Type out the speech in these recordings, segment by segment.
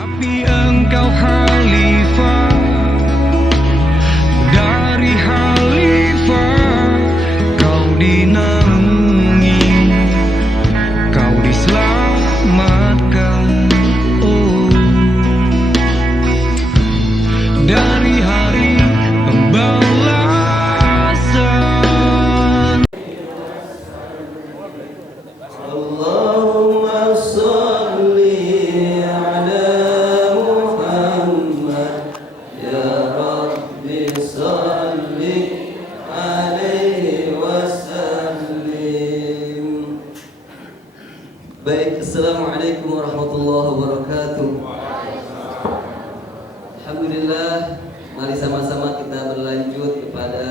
Tapi engkau khalifah dari khalifah, kau dinaungi, kau diselamatkan, oh, dari hari pembalasan. Allahumma sholli ala Muhammad, ya Rabbi sholli alaihi wasallim. Baik, assalamualaikum warahmatullahi wabarakatuh. Alhamdulillah, mari sama-sama kita berlanjut kepada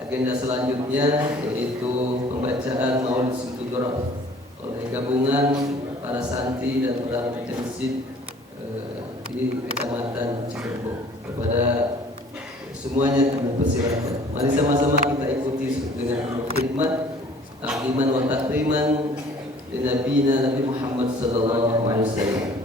agenda selanjutnya, yaitu pembacaan Maulid Simtudurah oleh gabungan para santri dan para pencensid di Kecamatan Cirebon. Kepada semuanya kami persilakan, mari sama-sama kita ikuti dengan khidmat takliman wa takriman li nabiyina Nabi Muhammad sallallahu alaihi wasallam.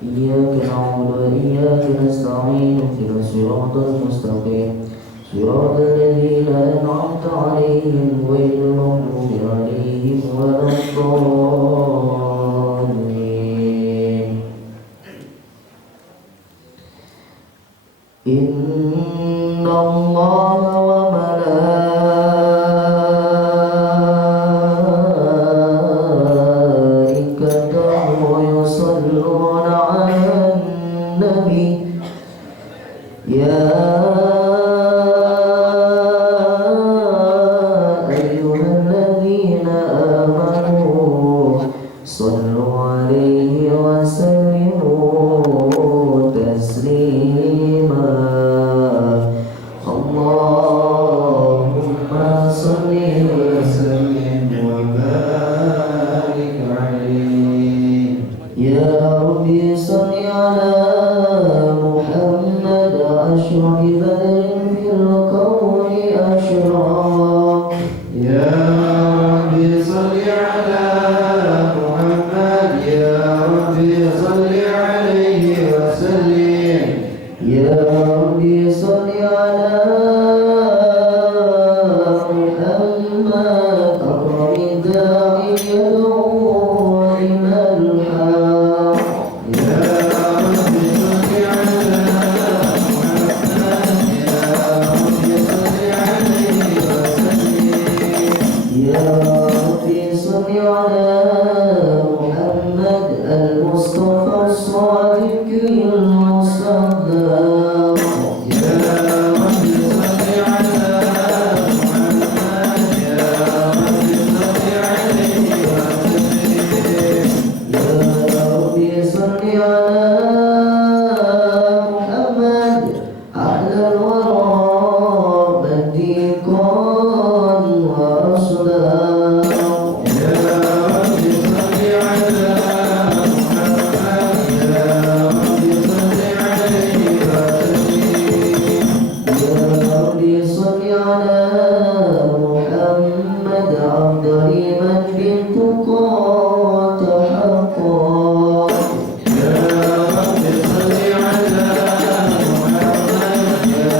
إياك نعبد وإياك نستعين اهدنا الصراط المستقيم صراط الذين أنعمت عليهم غير المغضوب عليهم ولا الضالين. إن الله وملائكته يصلون على النبي يا أيها الذين آمنوا صلوا عليه وسلموا تسليما. اللهم صل وسلم وبارك عليه. يا ربي صل على محمد أشرف بدر في الكون أشراق. يا ربي صل على محمد، يا ربي صل عليه وسلم. يا ربي صل على محمد أكرم الداعي يدعو إلى الحق. يا ربي صل على محمد، يا ربي صل عليه وسلم. يا ربي صل على محمد المصطفى الصادق المصدق. يا ربي صل على محمد، يا ربي صل عليه وسلم. يا ربي صل على محمد أعلى الورى بديقا ورشدا. يا ربي صل على محمد، يا ربي صل عليه وسلم. يا ربي صل على محمد أفضل من بالتقى تحقق. يا ربي صل على محمد، يا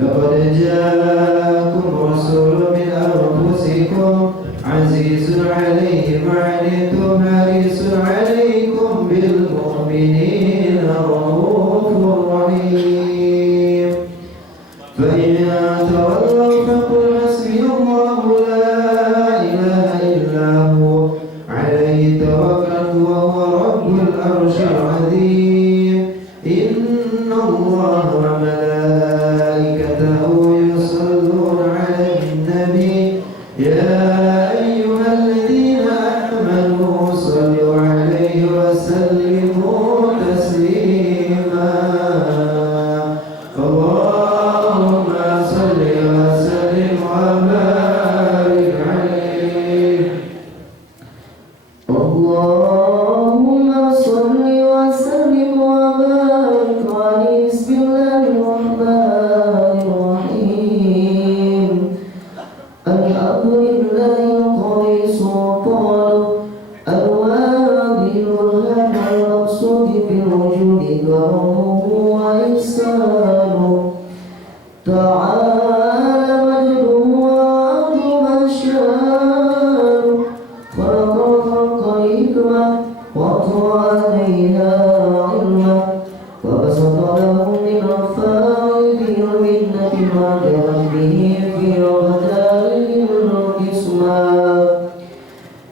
لقد جاءكم رسول من أنفسكم حسبي الله لا إله إلا هو عليه توكلت وهو رب العرش العظيم إن الله وملائكته يصلون على النبي يا أيها الذين آمنوا صلوا عليه وسلموا تسليما اللهم صل وسلم وبارك عليه اللهم صل وسلم وبارك عليه بسم الله الرحمن الرحيم الحمد لله القوي سلطانه الواهب الوهاب المقصود بالوجود كرمه وإحسانه تعالى مجده وعظم شانه خلق الخلق حكمة وأطلع عليها علما وبسط لهم من الفائده المنة ما جرت به في غدائه القسمة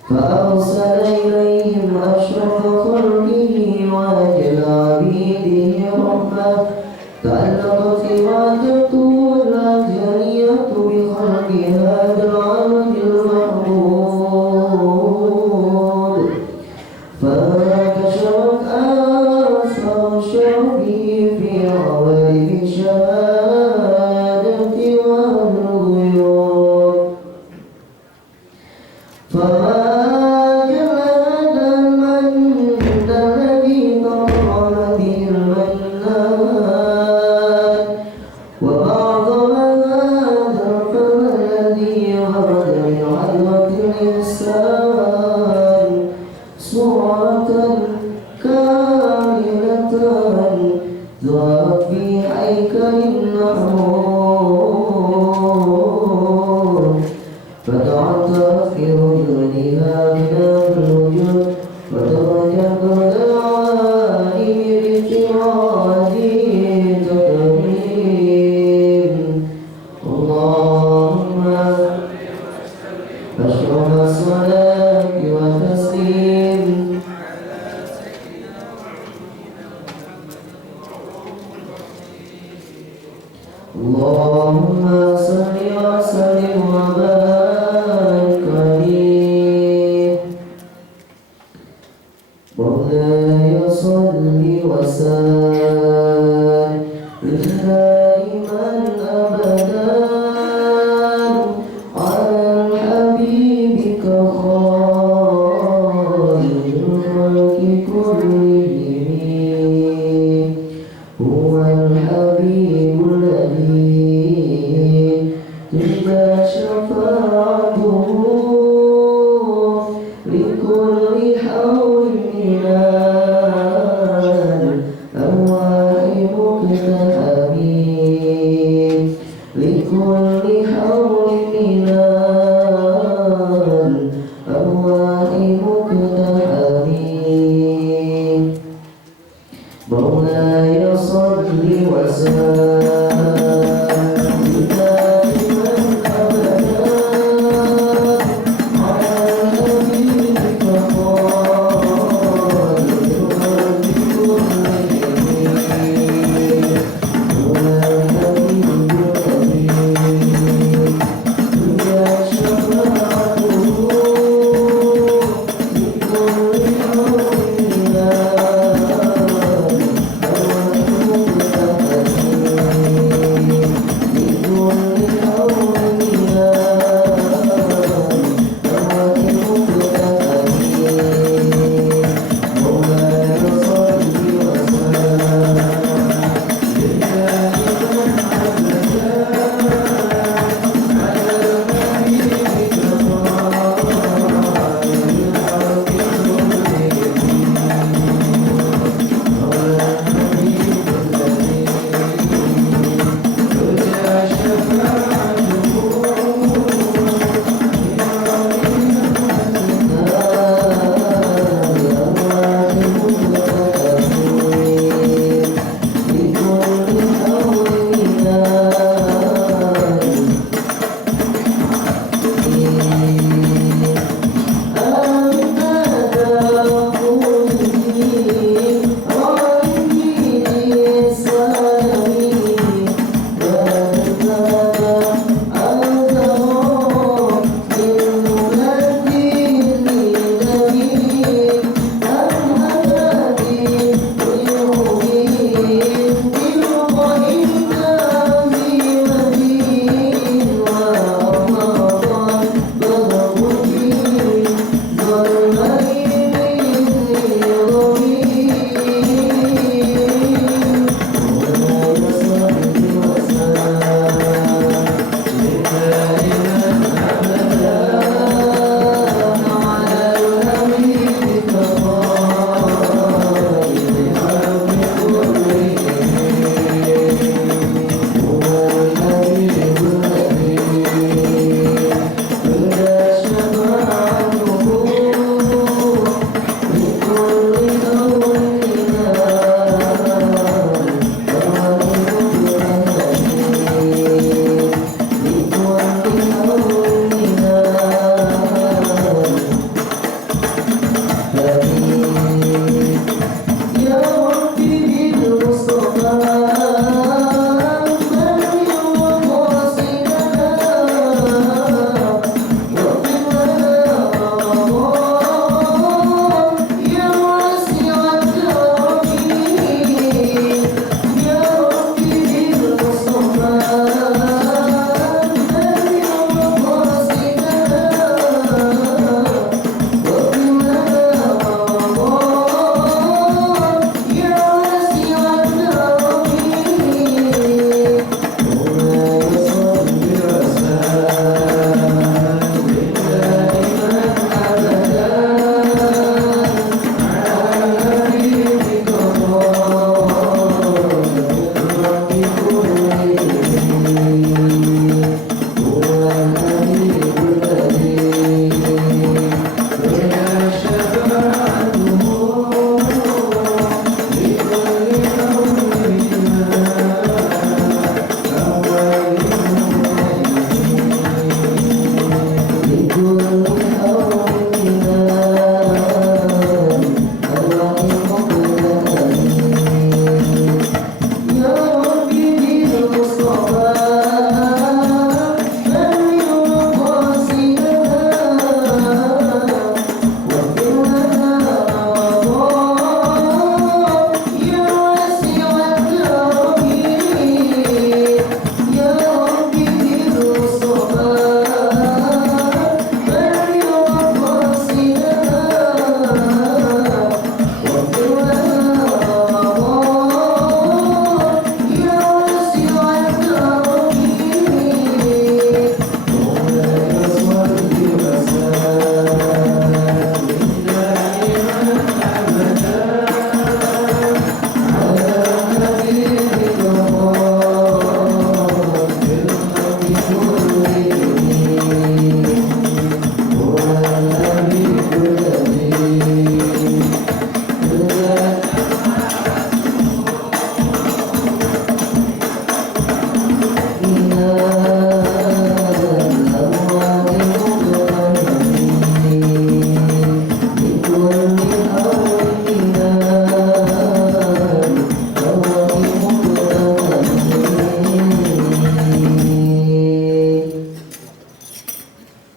فأرسل إليهم أشرف خلقه وأجل عبيده رحمة تعلقت إرادته الأزلية بخلق هذا العبد المحمود فكشفت آثار شرفه في عوالم الشهادة والغيوب فما جل هذا المن الذي تكرم به المنان وأعظم هذا الفضل الذي ورد من عدوة الإنسان صورة كاملة ظهرت في هيكل محمود فتعطرت في وجودها من الوجود وترجت العالم باتعاذ تكريم اللهم أشرف الصلاة والتسليم اللهم صل وسلم وبارك عليه مولاي صل وسلم دائما ابدا على حبيبك خير الخلق كلهم هو الحبيب الذي تباشر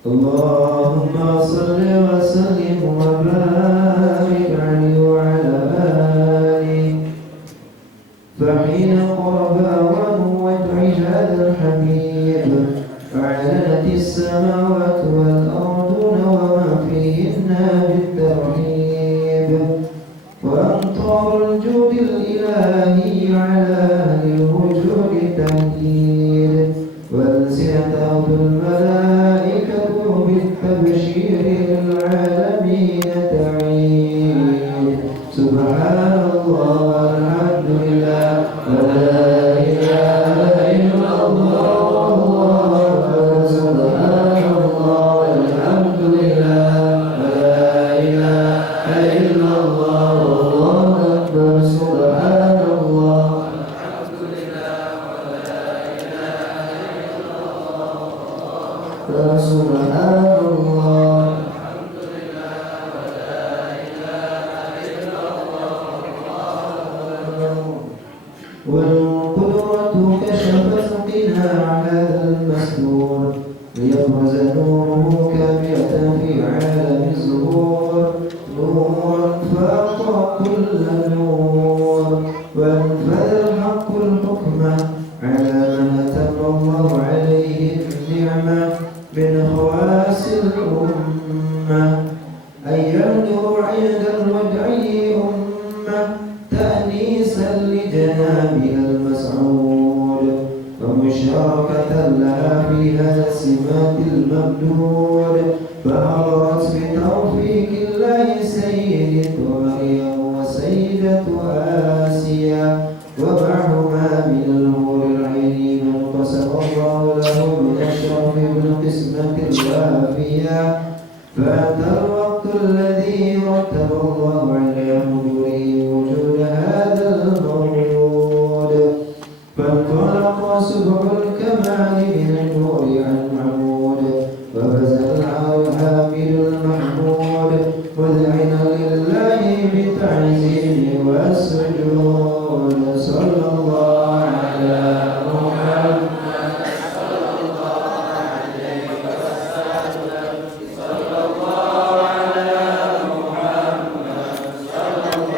اللهم صل وسلم وبارك عليه وعلى آله فحين قرب ونوت عجال الحبيب أعلنت السماوات والأرض وما فيهن بالترحيب وأمطار الجود الإلهي على أهل الوجود تهديد وألسنة الملائكة بالتبشير للعالمين تعيد سبحان الله والحمد لله ولا إله إلا الله والله أكبر سبحان الله والحمد لله ولا إله إلا الله والله أكبر سبحان الله سبحان الله والقدرة كشفت قناع هذا المستور ليبرز نوره كاملة في عالم الزهور نورا فاق كل نور وانفذ الحق الحكم على من أتم الله عليه النعمة من خواص الأمة أن ينظر عند الودع أمة تأنيسا لجنابها المسعود ومشاركة لها في هذا السمات الممدود فأمرت بتوفيق الله سيدة مريم وسيدة آسيا ومعهما من النور العين من قسم الله له من الشرف بالقسمة الوافية فأتى الوقت الذي رتب الله على حضوره وجود هذا الموجود فانطلق سبع الكمال من النور عن معمود وبزل الحامد المحمود مذعنا لله بالتعزيم والسجود صلى الله على محمد صلى الله على محمد صلى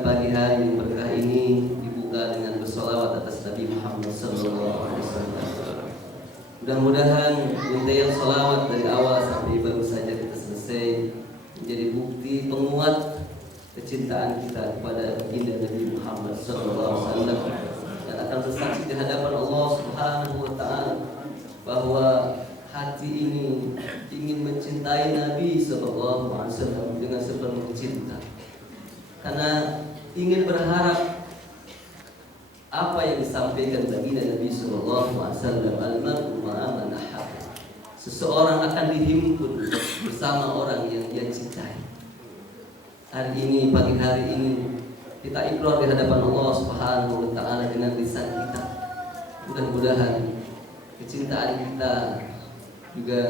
mudah-mudahan pagi hari yang berkah ini dibuka dengan bersolawat atas Nabi Muhammad SAW. Mudah-mudahan untayan solawat dari awal sampai baru saja kita selesai menjadi bukti penguat kecintaan kita kepada baginda Nabi Muhammad SAW, dan akan bersaksi di hadapan Allah Subhanahu wa Ta'ala bahwa hati ini ingin mencintai Nabi SAW dengan sepenuh cinta, karena ingin berharap apa yang disampaikan baginda Nabi SAW, al-mar'u ma'a man ahabba. Seseorang akan dihimpun bersama orang yang dia cintai. Hari ini, pagi hari ini, kita ikrar di hadapan Allah Subhanahu wa Ta'ala dengan lisan kita. Mudah-mudahan kecintaan kita juga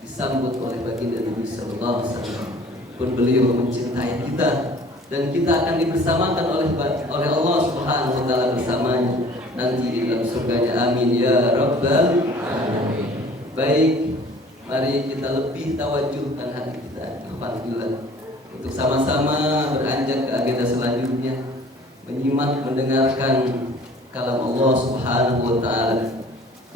disambut oleh baginda Nabi sallallahu alaihi wasallam, pun beliau mencintai kita, dan kita akan dibersamakan oleh Allah Subhanahu wa Ta'ala bersamanya nanti di dalam surganya. Amin ya rabbal alamin. Baik, mari kita lebih tawajuhkan hati kita alhamdulillah untuk sama-sama beranjak ke agenda selanjutnya, menyimak, mendengarkan kalam Allah Subhanahu wa Ta'ala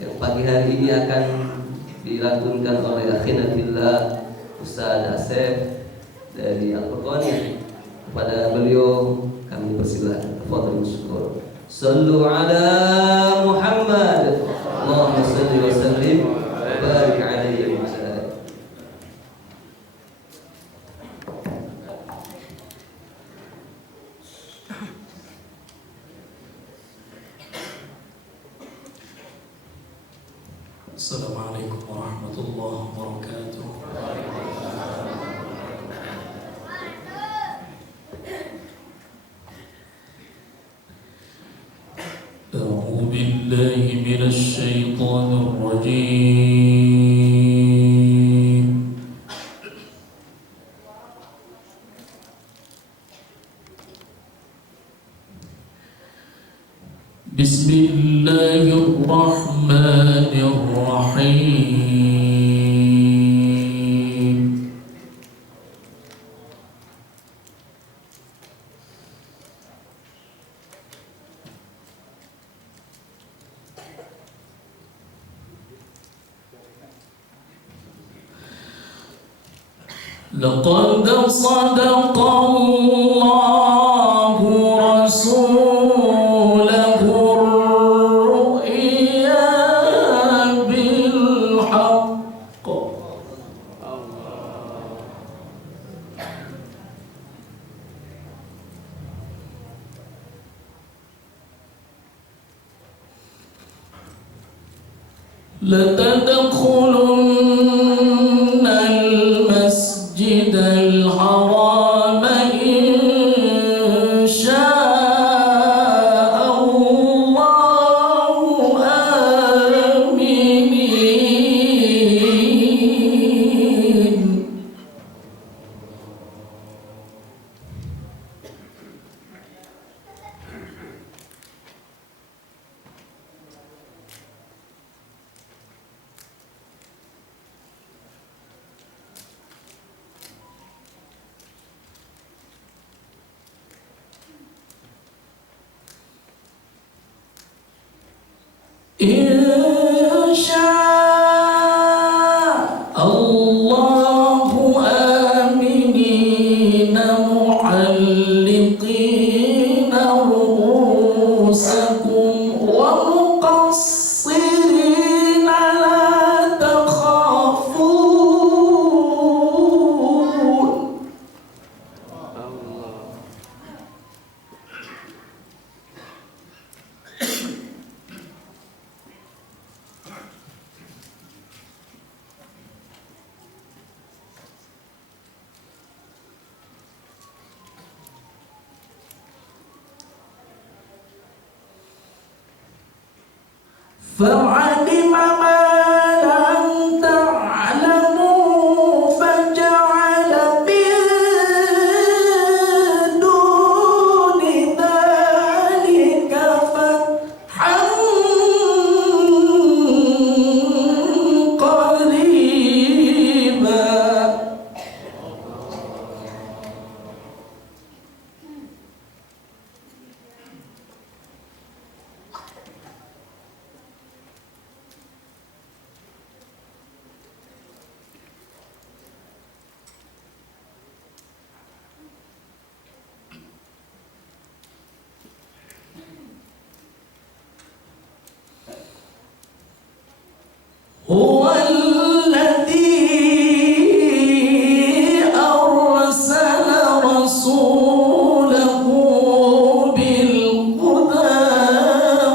yang pagi hari ini akan dilantunkan oleh akhina fillah Ustaz Asef dari Al-Qur'an. Kepada beliau kami persilakan. Tafadhal syukur. Sallu ala Muhammad. Allahumma salli wa sallim wa barik alaihi wa ala alihi. Assalamualaikum warahmatullahi wabarakatuh. أعوذ بالله من الشيطان الرجيم. بسم الله الرحمن الرحيم. لقد صدق الله رسوله الرؤيا بالحق. لتدخلن المسجد الحرام إن شاء الله آمنين. إن شاء الله آمنين محلقين رؤوسكم ومقصرين لا تخافون. فعلم ما لم تعلموا فجعل من دون ذلك فتحا قريبا. هو الذي أرسل رسوله بالهدى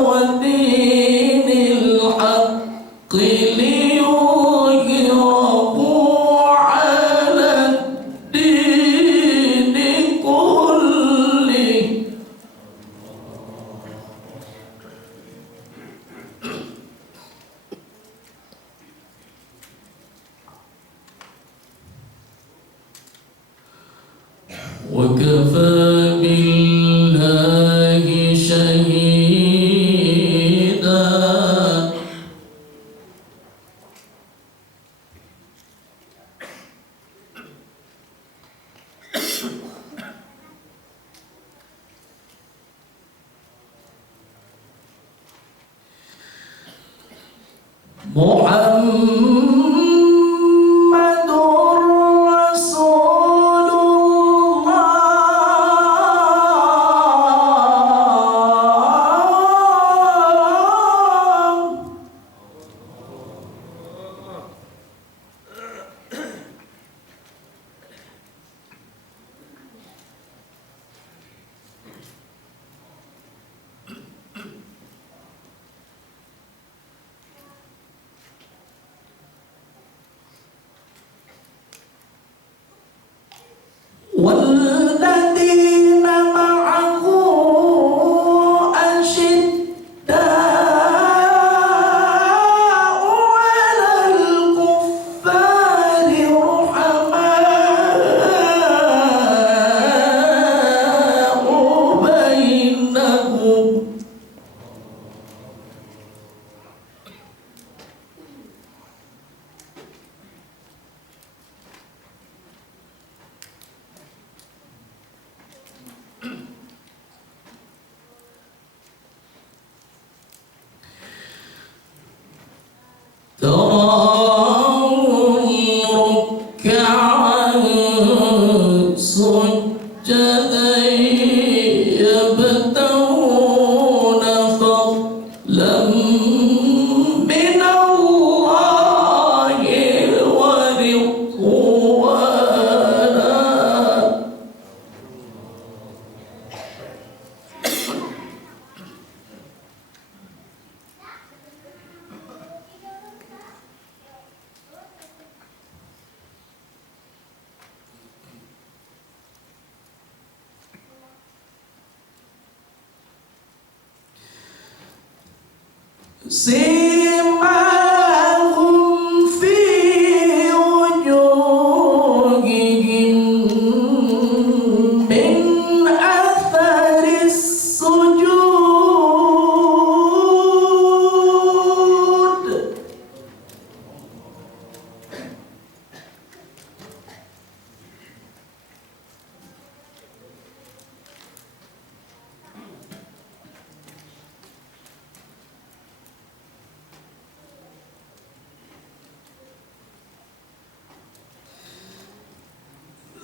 ودين الحق ليظهره على الدين كله. وكفى بالله شهيدا. محمد رسول الله. والذين معه أشداء على الكفار رحماء بينهم. تراهم ركعا سجدا يبتغون فضلا من الله ورضوانا. سيماهم في وجوههم من أثر السجود.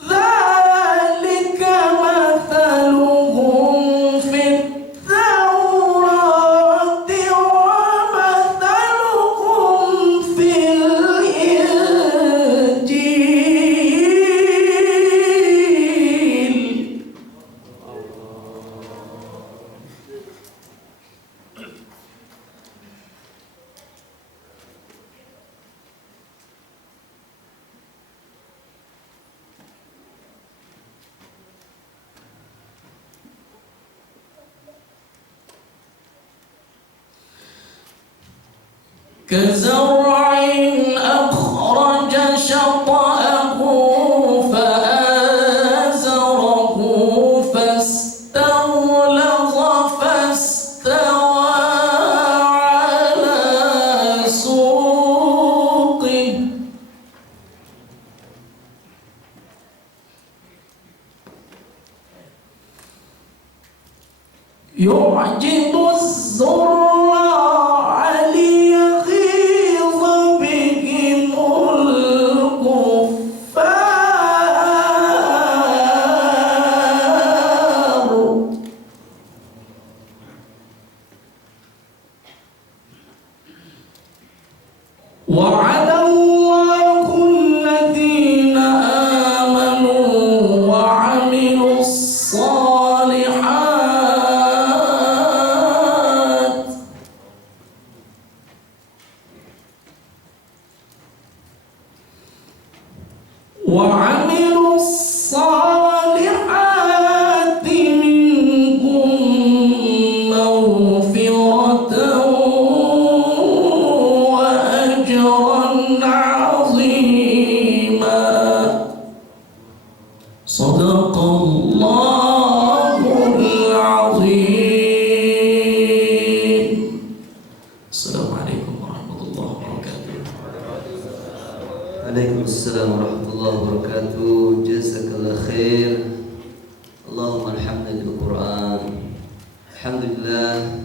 ذلك مثلهم في التوراة ومثلهم في الإنجيل. كزرع أخرج شطأه فآزره فاستغلظ فاستوى على سوقه يعجب الزراع ليغيظ بهم الكفار. وعد الله الذين آمنوا وعملوا الصالحات منكم مغفرة وأجرا عظيما. صدق الله العظيم. السلام عليكم ورحمة الله وبركاته. Waalaikumsalam warahmatullahi wabarakatuh. Jazakallah khair. Allahumma alhamdulillah bil Quran. Alhamdulillah.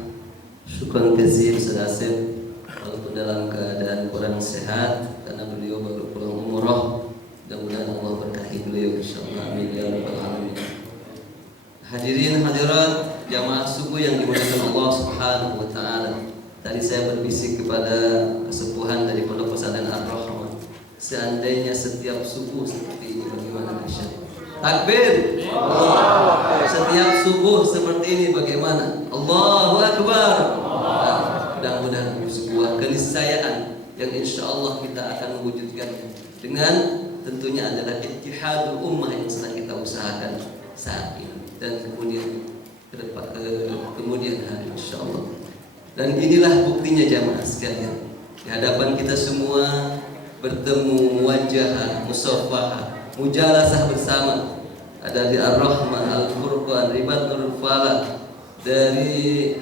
Syukran katsir Ustaz Asep, walaupun dalam keadaan kurang sehat karena beliau baru pulang umrah. Mudah-mudahan Allah berkahi beliau insyaallah. Amin ya rabbal alamin. Hadirin hadirat jamaah subuh yang dimuliakan Allah Subhanahu wa taala. Tadi saya berbisik kepada kesepuhan dari Pondok Pesantren Ar-Rahmah. Seandainya setiap subuh seperti ini bagaimana dahsyat. Takbir. Allah. Setiap subuh seperti ini bagaimana? Allahu Akbar. Mudah-mudahan sebuah keniscayaan yang insya Allah kita akan mewujudkan dengan tentunya adalah ittihadul ummah yang sedang kita usahakan saat ini dan kemudian kemudian hari insya Allah. Dan inilah buktinya jamaah sekalian. Di hadapan kita semua bertemu muwajahah, musafahah, mujalasah bersama. Ada di Ar-Rahmah, Al-Furqan, Ribat Nurul Falah, dari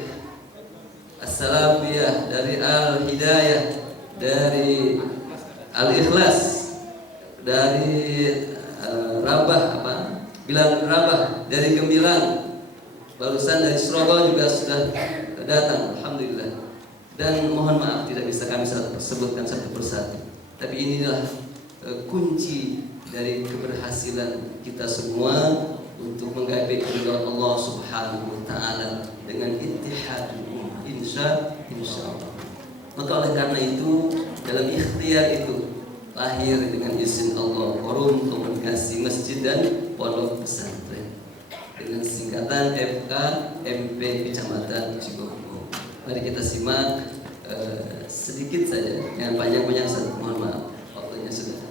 As-Salafiyah, dari Al-Hidayah, dari Al-Ikhlas, dari Rabah Bilang Rabah, dari Gemilang. Barusan dari Surabaya juga sudah datang, alhamdulillah. Dan mohon maaf tidak bisa kami sebutkan satu persatu. Tapi inilah kunci dari keberhasilan kita semua untuk menggapai ridha Allah Subhanahu wa taala dengan ittihad insya Allah. Maka oleh karena itu dalam ikhtiar itu lahir dengan izin Allah Forum Komunikasi Masjid dan Pondok Pesantren dengan singkatan FKMP Kecamatan Cigombong. Mari kita simak sedikit saja, yang panjang-panjang saja, mohon maaf waktunya sudah.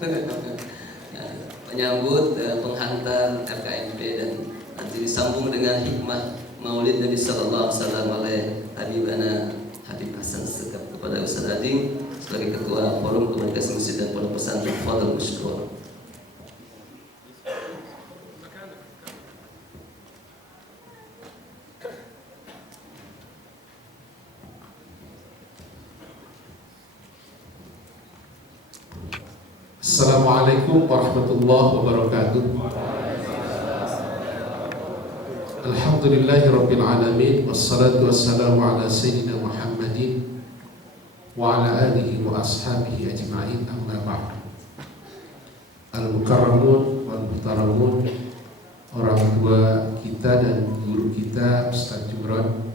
Menyambut penghantar FKMP dan nanti disambung dengan hikmah Maulid Nabi Sallallahu Alaihi Wasallam oleh Habibana Habib Hasan Sekap kepada Ustaz Ading sebagai Ketua Forum Komunikasi Masjid dan Pondok Pesantren. Fadhil Mashkur. Assalamualaikum warahmatullahi wabarakatuh. Alhamdulillahirabbil alamin wassalatu wassalamu ala sayyidina Muhammadin wa ala alihi wa ashabihi ajma'in, amma ba'd. Al-mukarramun wal muhtaramun, orang tua kita dan guru kita Ustaz Jumron,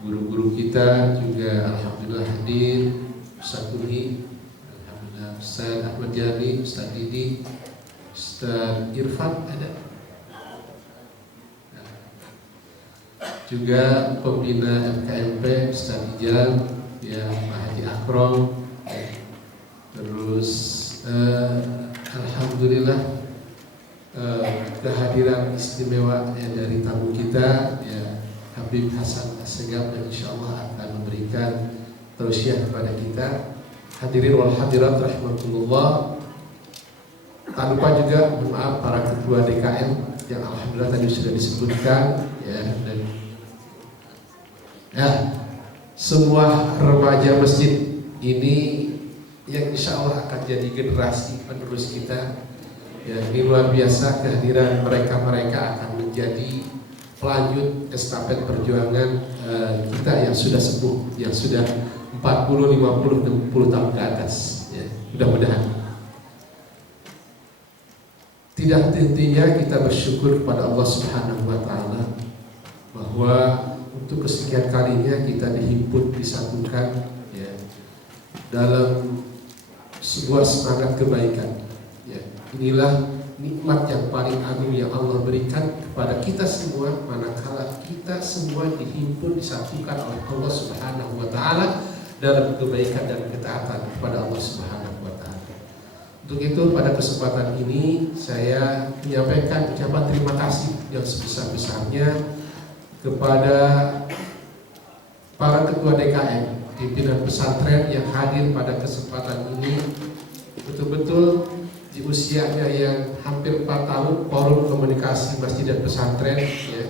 guru-guru kita juga alhamdulillah hadir, Ustaz Tuhi, Ustaz Ahmad Jami, Ustaz Didi, Ustaz Irfan ada, juga pembina FKMP Ustaz Ijal, ya Pak Haji Akrom, terus alhamdulillah kehadiran istimewa dari tamu kita ya Habib Hasan Assegaf, dan insyaallah akan memberikan tausiah kepada kita. Hadirin wal hadirat rahmatullah. Tak lupa juga maaf para ketua DKM yang alhamdulillah tadi sudah disebutkan ya, dan ya semua remaja masjid ini yang insya Allah akan jadi generasi penerus kita ya. Ini luar biasa kehadiran mereka akan menjadi pelanjut estafet perjuangan kita yang sudah sepuh, yang sudah 40, 50, 60 tahun ke atas ya. Mudah-mudahan tidak henti-hentinya kita bersyukur kepada Allah Subhanahu wa taala bahwa untuk kesekian kalinya kita dihimpun, disatukan ya, dalam sebuah semangat kebaikan. Ya, inilah nikmat yang paling agung yang Allah berikan kepada kita semua manakala kita semua dihimpun disatukan oleh Allah Subhanahu wa taala dalam kebaikan dan ketaatan kepada Allah Subhanahu wa taala. Untuk itu pada kesempatan ini saya menyampaikan ucapan terima kasih yang sebesar-besarnya kepada para ketua DKM, pimpinan pesantren yang hadir pada kesempatan ini. Betul-betul di usianya yang hampir 4 tahun Forum Komunikasi Masjid dan Pesantren ya,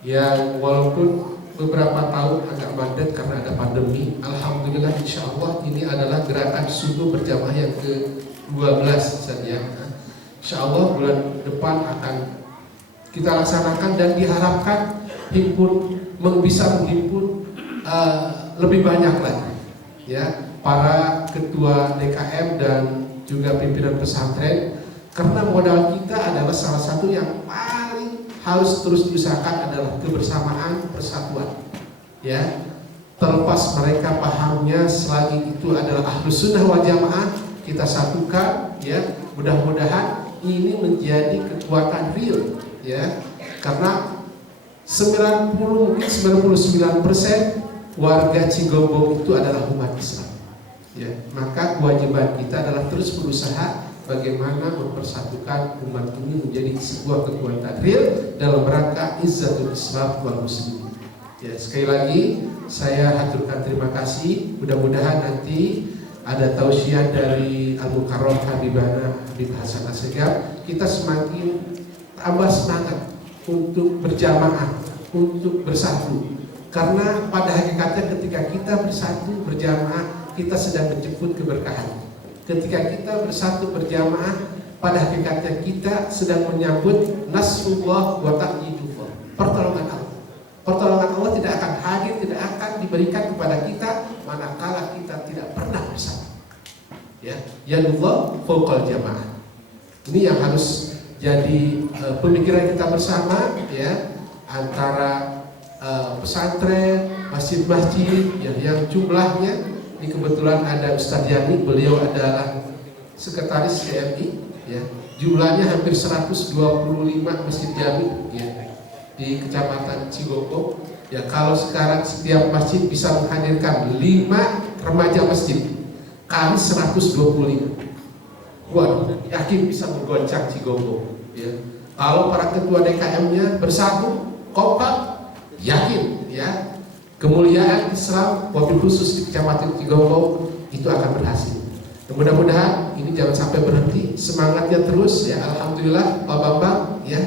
yang walaupun beberapa tahun agak mandek karena ada pandemi, alhamdulillah insya Allah ini adalah gerakan subuh berjamaah yang ke-12 saja. Insya Allah bulan depan akan kita laksanakan dan diharapkan bisa menghimpun lebih banyak lagi ya para ketua DKM dan juga pimpinan pesantren, karena modal kita adalah salah satu yang paling harus terus diusahakan adalah kebersamaan, persatuan ya. Terlepas mereka pahamnya selagi itu adalah ahlus sunnah wal jamaah, kita satukan ya. Mudah-mudahan ini menjadi kekuatan real ya, karena 99% warga Cigombong itu adalah umat Islam ya. Maka kewajiban kita adalah terus berusaha bagaimana mempersatukan umat ini menjadi sebuah kekuatan real dalam rangka izzatul Islam wal muslimin ya. Sekali lagi saya haturkan terima kasih. Mudah-mudahan nanti ada tausiah dari Al-Mukarram Habibana Habib Hasan Assegaf, kita semakin tambah semangat untuk berjamaah, untuk bersatu. Karena pada hakikatnya ketika kita bersatu berjamaah, kita sedang menjemput keberkahan. Ketika kita bersatu berjamaah, pada hakikatnya kita sedang menyambut nasrullah wa ta'yidullah, pertolongan Allah. Pertolongan Allah tidak akan hadir, tidak akan diberikan kepada kita manakala kita tidak pernah bersatu. Ya, yadullah fawqal jamaah. Ini yang harus jadi pemikiran kita bersama ya, antara pesantren, masjid-masjid yang jumlahnya ini kebetulan ada Ustadz Yani, beliau adalah sekretaris CMI ya. Jumlahnya hampir 125 masjid jami ya, di Kecamatan Cigombong ya. Kalau sekarang setiap masjid bisa menghadirkan 5 remaja masjid kali 125. Waduh, yakin bisa menggoncang Cigombong ya. Kalau para ketua DKM-nya bersatu, kompak, yakin ya, kemuliaan Islam wabil khusus di Kecamatan Cigombong itu akan berhasil. Mudah-mudahan ini jangan sampai berhenti, semangatnya terus ya. Alhamdulillah Pak Bambang ya,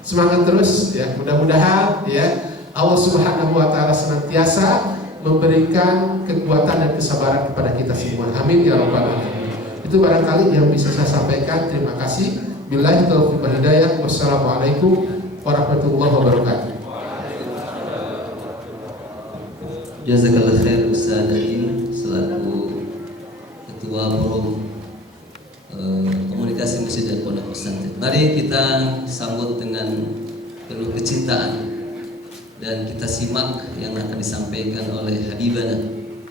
semangat terus ya. Mudah-mudahan ya Allah Subhanahu wa taala senantiasa memberikan kekuatan dan kesabaran kepada kita semua. Amin ya rabbal alamin. Itu barangkali yang bisa saya sampaikan. Terima kasih. Billahi taufiq wal hidayah. Wassalamualaikum warahmatullahi wabarakatuh. Jazakallah khair Ustaz Naim selaku Ketua Forum Komunikasi Masjid dan Pondok Pesantren. Mari kita sambut dengan penuh kecintaan dan kita simak yang akan disampaikan oleh Habibana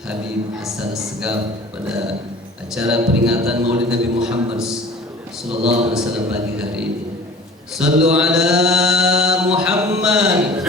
Habib Hasan Assegaf pada acara peringatan Maulid Nabi Muhammad sallallahu alaihi wasallam pagi hari ini. Sallu ala Muhammad.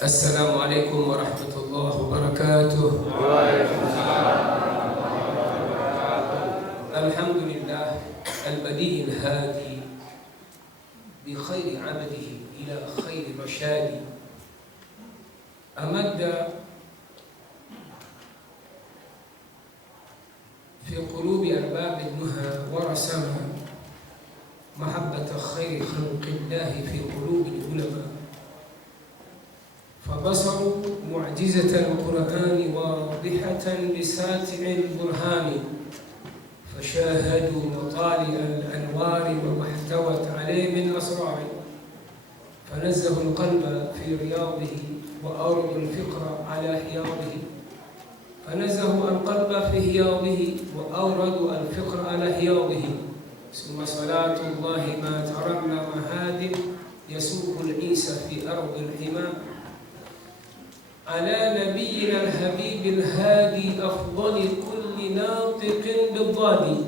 Assalamualaikum warahmatullahi wabarakatuh. Alhamdulillah al-badi'il hadi bi خير عبده إلى خير رشاد أمد في قلوب أرباب النهى ورسم محبة خير خلق الله في قلوب العلماء فبصروا معجزة القرآن واضحة بساتع البرهان فشاهدوا مطالع الأنوار وما احتوت عليه من أسرار فنزهوا القلب في رياضه وأوردوا الفكر على حياضه فنزهوا القلب في حياضه وأوردوا الفكر على حياضه ثم صلاة الله ما ترنم هادم يسوق العيسى في أرض الحمى على نبينا الحبيب الهادي أفضل كل ناطق بالضاد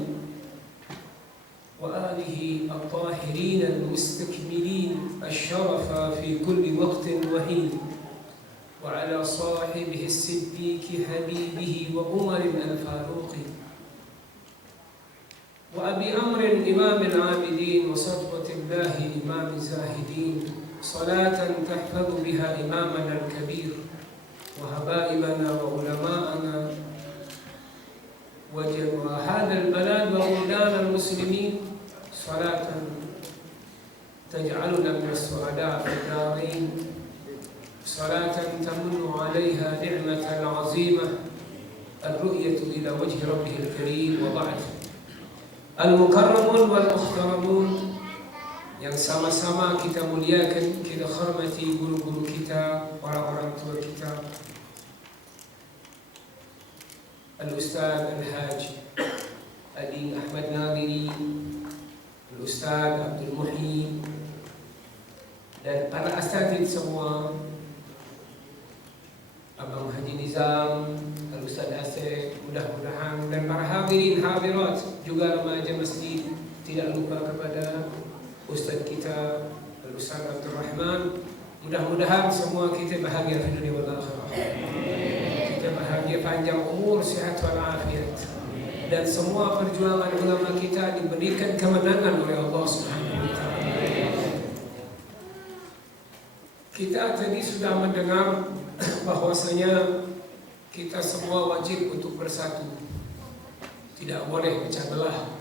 وآله الطاهرين المستكملين الشرف في كل وقت وحين وعلى صاحبه الصديق حبيبه وعمر الفاروق وأبي أمر إمام العابدين وصدقة الله إمام الزاهدين صلاة تحفظ بها إمامنا الكبير وحبائبنا وعلماءنا وهذا البلد وبلدان المسلمين صلاة تجعلنا من السعداء في الدارين صلاة تمن عليها نعمة عظيمة الرؤية إلى وجه ربه الكريم وبعد المكرمون والمحترمون yang sama-sama kita muliakan, kita hormati guru-guru kita, orang-orang tua kita, Al-Ustaz Al-Haj Adi Ahmad Nadiri, Al-Ustaz Abdul Muhi, dan para asatid semua, Abang Haji Nizam, Al-Ustaz Asif, mudah-mudahan, dan para hadirin hadirat juga remaja masjid, tidak lupa kepada Ustaz kita Al-Ustaz Abdul Rahman. Mudah-mudahan semua kita bahagia di dunia wal akhirah. Kita bahagia panjang umur, sehat wal afiat. Dan semua perjuangan ulama kita diberikan kemenangan oleh Allah Subhanahu wa taala. Kita tadi sudah mendengar bahwasanya kita semua wajib untuk bersatu. Tidak boleh pecah belah.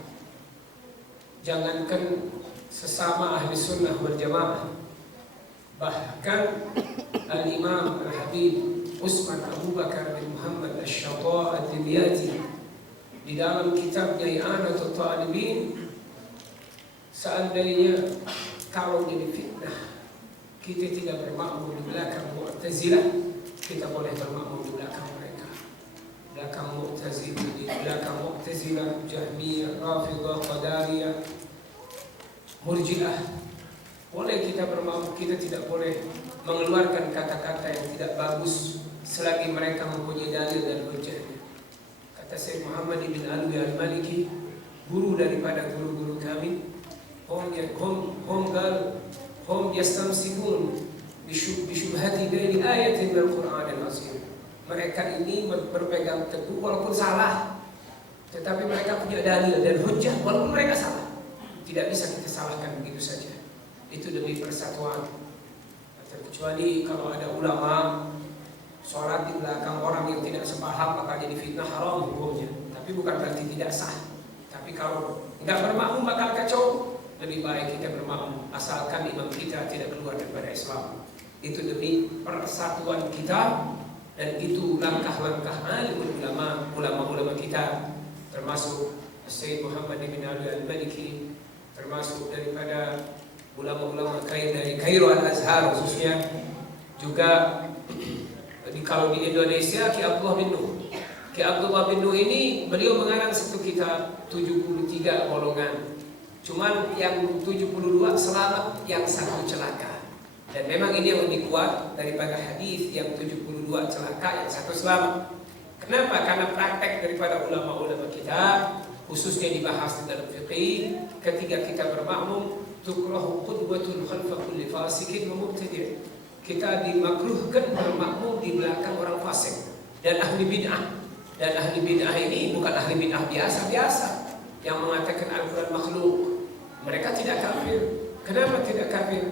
Jangankan sesama ahli sunnah wal jamaah, bahkan al-imam al-habib Utsman Abu Bakar bin Muhammad Asy-Syatta' ad-Dimyati di dalam kitabnya I'anatul Talibin, seandainya kalau jadi fitnah kita tidak bermakmum di belakang Mu'tazilah, kita boleh bermakmum di belakang mereka. Belakang Mu'tazilah, Jahmiyah, Rafidhah, Qadariyah, Murji'ah, boleh kita bermakmum. Kita tidak boleh mengeluarkan kata-kata yang tidak bagus selagi mereka mempunyai dalil dan hujjahnya. Kata Syekh Muhammad bin Alwi al-Maliki, guru daripada guru-guru kami, hum yastamsikun bisyubhati ghairi ayatin min al-Qur'an al-azim. Mereka ini berpegang teguh walaupun salah, tetapi mereka punya dalil dan hujjah walaupun mereka salah. Tidak bisa kita salahkan begitu saja. Itu demi persatuan. Terkecuali kalau ada ulama sholat di belakang orang yang tidak sepaham, maka jadi fitnah, haram hukumnya. Tapi bukan berarti tidak sah. Tapi kalau enggak bermakmum bakal kacau, lebih baik kita bermakmum asalkan imam kita tidak keluar daripada Islam. Itu demi persatuan kita, dan itu langkah-langkah alim ulama kita, termasuk Syekh Muhammad bin Ali al-Maliki, termasuk daripada ulama-ulama dari Kairo Al-Azhar khususnya, juga kalau di Indonesia Ki Abdullah bin Nuh. Ki Abdullah bin Nuh ini beliau mengarang satu kitab 73 golongan. Cuman yang 72 selamat, yang satu celaka. Dan memang ini yang lebih kuat daripada hadis yang 72 celaka, yang satu selamat. Kenapa? Karena praktek daripada ulama-ulama kita, khususnya dibahas di dalam fiqih, ketika kita bermakmum, tukrahu qudwatun khalfa kulli fasikin wa mubtadi'. Kita dimakruhkan bermakmum di belakang orang fasik dan ahli bid'ah. Dan ahli bid'ah ini bukan ahli bid'ah biasa-biasa yang mengatakan Al-Quran makhluk. Mereka tidak kafir, Kenapa tidak kafir?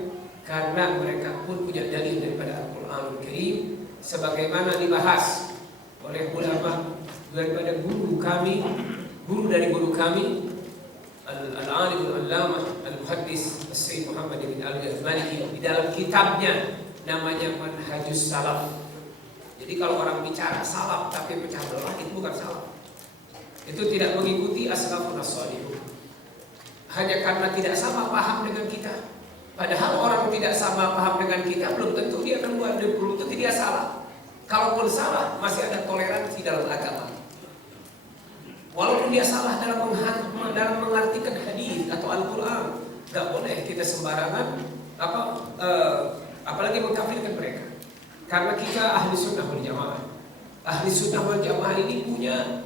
Karena mereka pun punya dalil daripada Al-Quranul Karim, sebagaimana dibahas oleh ulama daripada guru dari guru kami, Al-Alim Al-Allamah Al-Muhaddis Sayyid Muhammad bin Al-Maliki, di dalam kitabnya namanya Manhajus Salaf. Jadi kalau orang bicara salaf tapi pecah belah, itu bukan salaf. Itu tidak mengikuti as-salafun as-salihun. Hanya karena tidak sama paham dengan kita. Padahal orang tidak sama paham dengan kita, belum tentu dia keluar, belum tentu dia salah. Kalaupun salah, masih ada toleransi dalam agama. Walaupun dia salah dalam mengartikan hadis atau Al-Quran, nggak boleh kita sembarangan apalagi mengkafirkan mereka. Karena kita ahli sunnah wal jamaah. Ahli sunnah wal jamaah ini punya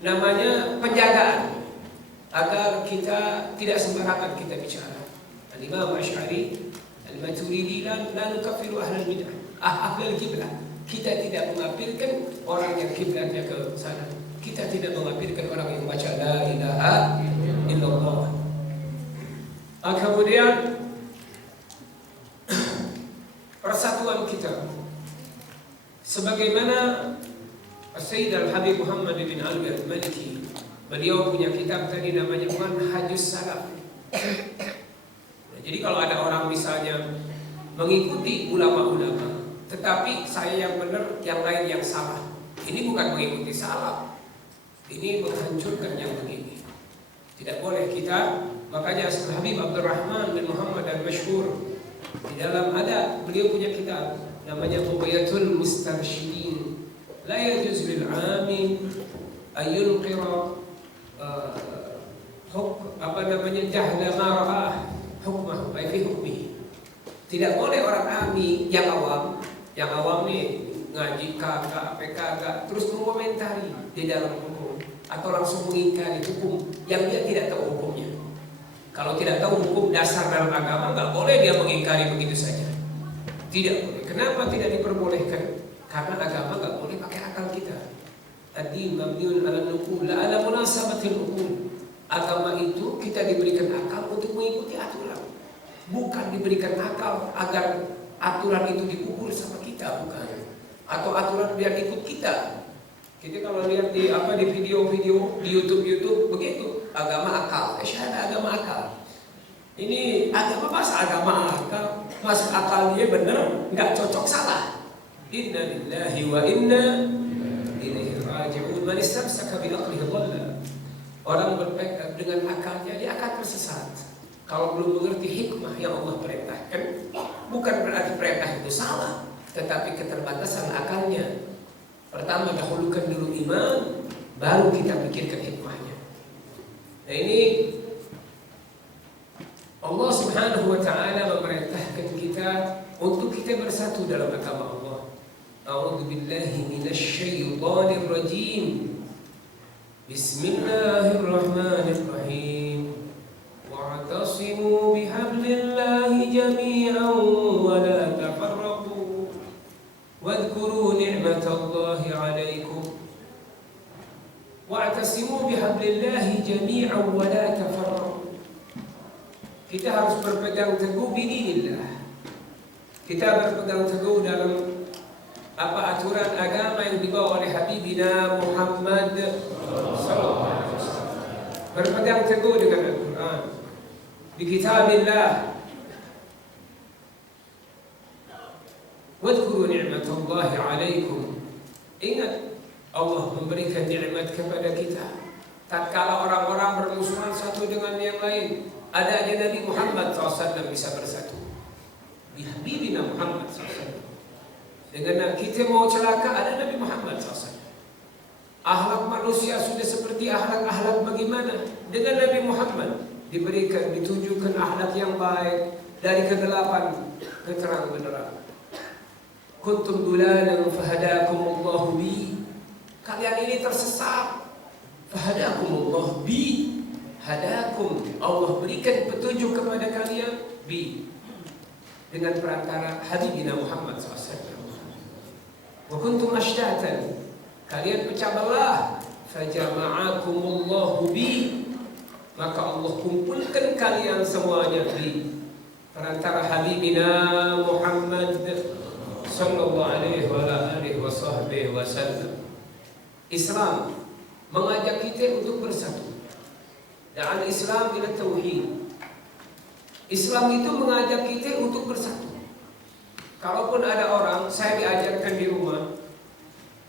namanya penjagaan agar kita tidak sembarangan kita bicara. Al-Imam Asy'ari, Al-Maturidi la nukaffiru ahlal bid'ah, ahlul qiblah. Kita tidak mengkafirkan orang yang kiblatnya ke sana. Kita tidak mengkafirkan orang yang baca la ilaha illallah. Kemudian persatuan kita sebagaimana Sayyid Al-Habib Muhammad bin Al-Maliki, beliau punya kitab tadi namanya Manhajus Salaf. Jadi kalau ada orang misalnya mengikuti ulama-ulama, tetapi saya yang benar, yang lain yang salah, ini bukan mengikuti salaf, ini menghancurkan yang begini. Tidak boleh kita. Makanya Habib Abdurrahman bin Muhammad Al-Mashhur, di dalam ada beliau punya kitab namanya Bughyatul Mustarsyidin. La yajuz lil 'amin ayunqira jahla ma ra'ah hukmah ay fi hukmihi. Tidak boleh orang ami yang awam nih ngaji kagak, PKK terus mengomentari di dalam hukum atau langsung mengingkari hukum yang dia tidak tahu hukumnya. Kalau tidak tahu hukum dasar dalam agama, nggak boleh dia mengingkari begitu saja. Tidak boleh. Kenapa tidak diperbolehkan? Karena agama nggak boleh pakai akal kita. Ad-din mabniun 'ala an-nuqul, la 'ala munasabatil uqul. Agama itu kita diberikan akal untuk mengikuti aturan, bukan diberikan akal agar aturan itu dipukul sama kita, bukan. Atau aturan biar ikut kita. Kita kalau lihat di video-video di YouTube begitu, agama akal, syahada agama akal. Ini agama masa agama akal, masuk akal dia benar, nggak cocok salah. Inna lillahi wa inna ilaihi raji'un. Man istamsaka bi aqlihi dhalla. Orang berpegang dengan akalnya dia akan tersesat. Kalau belum mengerti hikmah yang Allah perintahkan, bukan berarti perintah itu salah, tetapi keterbatasan akalnya. Pertama dahulukan dulu iman, baru kita pikirkan hikmahnya. Nah ini Allah Subhanahu wa ta'ala memerintahkan kita untuk kita bersatu dalam agama Allah. A'udzu billahi minasy syaithanir rajim. Bismillahirrahmanirrahim. Wa'tasimu bihablillahi jami'an wa la tafarraqu. واذكروا نعمة الله عليكم واعتصموا بحبل الله جميعا ولا تفرقوا. Kita harus berpegang teguh bidinillah. Kita berpegang teguh dalam aturan agama yang dibawa oleh Habibina Muhammad sallallahu alaihi wasallam. Berpegang teguh dengan Al-Quran, di kitabillah. Wadhkuru ni'matallahi 'alaikum. Ingat Allah memberikan nikmat kepada kita. Tatkala orang-orang bermusuhan satu dengan yang lain, adanya Nabi Muhammad SAW bisa bersatu. Di Habibina Muhammad SAW. Dengan kita mau celaka, ada Nabi Muhammad SAW. Akhlak manusia sudah seperti akhlak bagaimana? Dengan Nabi Muhammad diberikan, ditunjukkan akhlak yang baik dari kegelapan ke terang benderang. Kuntum dulalan fahadakumullahu bi. Kalian ini tersesat. Fahadakumullahu bi. Hadakum. Allah berikan petunjuk kepada kalian bi. Dengan perantara Habibina Muhammad SAW. Wa kuntum ashtatan. Kalian pecah belah. Fajama'akumullahu bi. maka Allah kumpulkan kalian semuanya di perantara Habibina Muhammad sallallahu alaihi wasallam. Islam mengajak kita untuk bersatu. Dan Islam ila tauhid. Islam itu mengajak kita untuk bersatu. Kalaupun ada orang, saya diajarkan di rumah,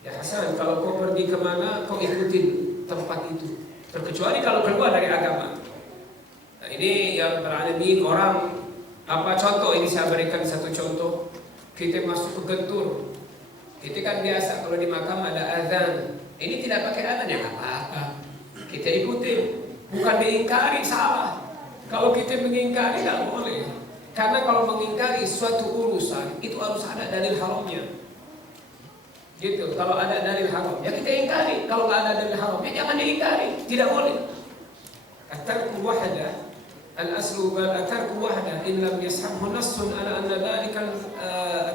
ya Hasan, kalau kau pergi kemana, kau ikutin tempat itu. Terkecuali kalau keluar dari agama. Nah, ini yang beralami orang. Apa contoh ini, saya berikan satu contoh. Kita masuk ke Gentur. Kita kan biasa kalau di makam ada azan. Ini tidak pakai azan ya apa-apa. Kita ikuti. Bukan diingkari, salah. Kalau kita mengingkari tidak boleh. Karena kalau mengingkari suatu urusan itu harus ada dalil haramnya. Gitu. Kalau ada dalil haram, ya kita ingkari. Kalau nggak ada dalil haram, ya jangan diingkari. Tidak boleh. At-tarku wahdah. Al-aslu bal at-tarku wahdah in lam yashabhu nassun ala anna dhalika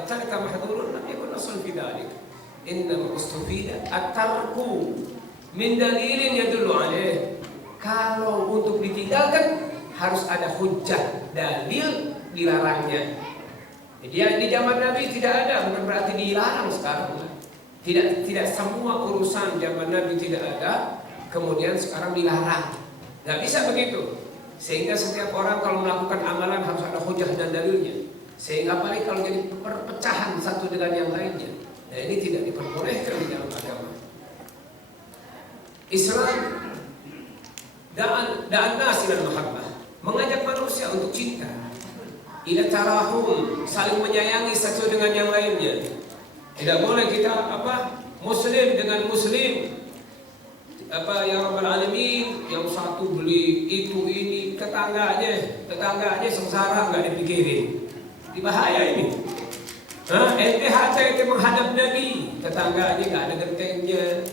at-tarka mahdhurun lam yakun nassun fi dhalik. Innama ustufida at-tarku min dalilin yadullu alaih. Kalau untuk ditinggalkan harus ada hujjah, dalil dilarangnya. Jadi di zaman Nabi tidak ada, bukan berarti dilarang sekarang. Tidak semua urusan zaman Nabi tidak ada, kemudian sekarang dilarang. Nggak bisa begitu. Sehingga setiap orang kalau melakukan amalan harus ada hujah dan dalilnya. Sehingga apalagi kalau jadi perpecahan satu dengan yang lainnya. Nah, ini tidak diperbolehkan di dalam agama. Islam da'an nas ila mahabbah, mengajak manusia untuk cinta. Ila tarahum, saling menyayangi satu dengan yang lainnya. Tidak boleh kita muslim dengan muslim, ya Rabbal Alamin, yang satu beli itu ini, tetangganya sengsara nggak dipikirin. Ini bahaya ini. Ente menghadap Nabi, tetangganya nggak ada gentengnya,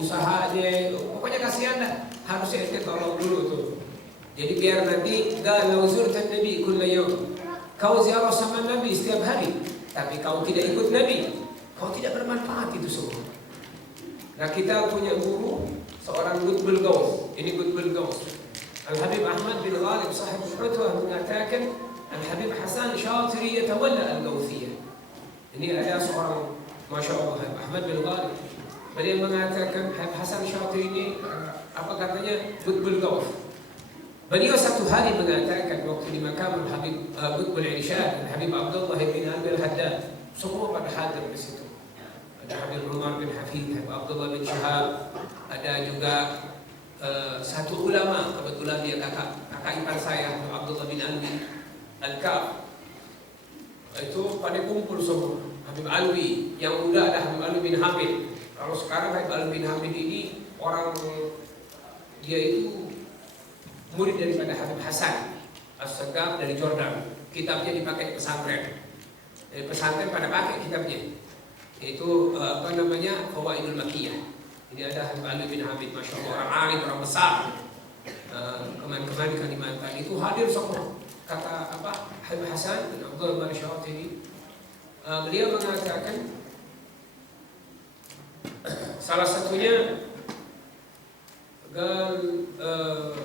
usahanya, pokoknya kasihan dah. Harusnya ente tolong dulu tuh. Jadi biar nanti galau zurtan Nabi kulla yawm. Kau ziarah sama Nabi setiap hari, tapi kau tidak ikut Nabi, kau tidak bermanfaat itu semua. Nah, kita punya guru seorang Qutbul Ghaus. Ini Qutbul Ghaus. Al-Habib Ahmad bin Ghalib sahib al-Utwah mengatakan Al-Habib Hasan Syatiri yatawalla al-Ghawthiyah. Ini ada seorang Masya Allah Ahmad bin Ghalib. Beliau mengatakan Habib Hasan Syatiri ini apa katanya Qutbul Ghaus. Beliau satu hari mengatakan waktu di makam Al-Habib Qutbul Irsyad, Al-Habib Abdullah bin Al-Haddad, semua pada hadir di situ. Ada Habib Umar bin Hafid, Habib Abdullah bin Syahab, ada juga satu ulama, kebetulan dia kakak ipar saya, Habib Abdullah bin Alwi Al-Kaf. Itu pada kumpul semua. Habib Alwi, yang muda ada Habib Alwi bin Hamid. Kalau sekarang Habib Alwi bin Hamid ini orang, dia itu murid daripada Habib Hasan As-Sagaf dari Jordan. Kitabnya dipakai pesantren. Dari pesantren pada pakai kitabnya. Itu Fawaidul Makkiyah. Ini ada Habib Ali bin Hamid, Masya Allah, orang alim, orang besar. Kemarin di Kalimantan itu hadir semua. Kata Habib Hasan bin Abdullah bin Syatiri, beliau mengatakan salah satunya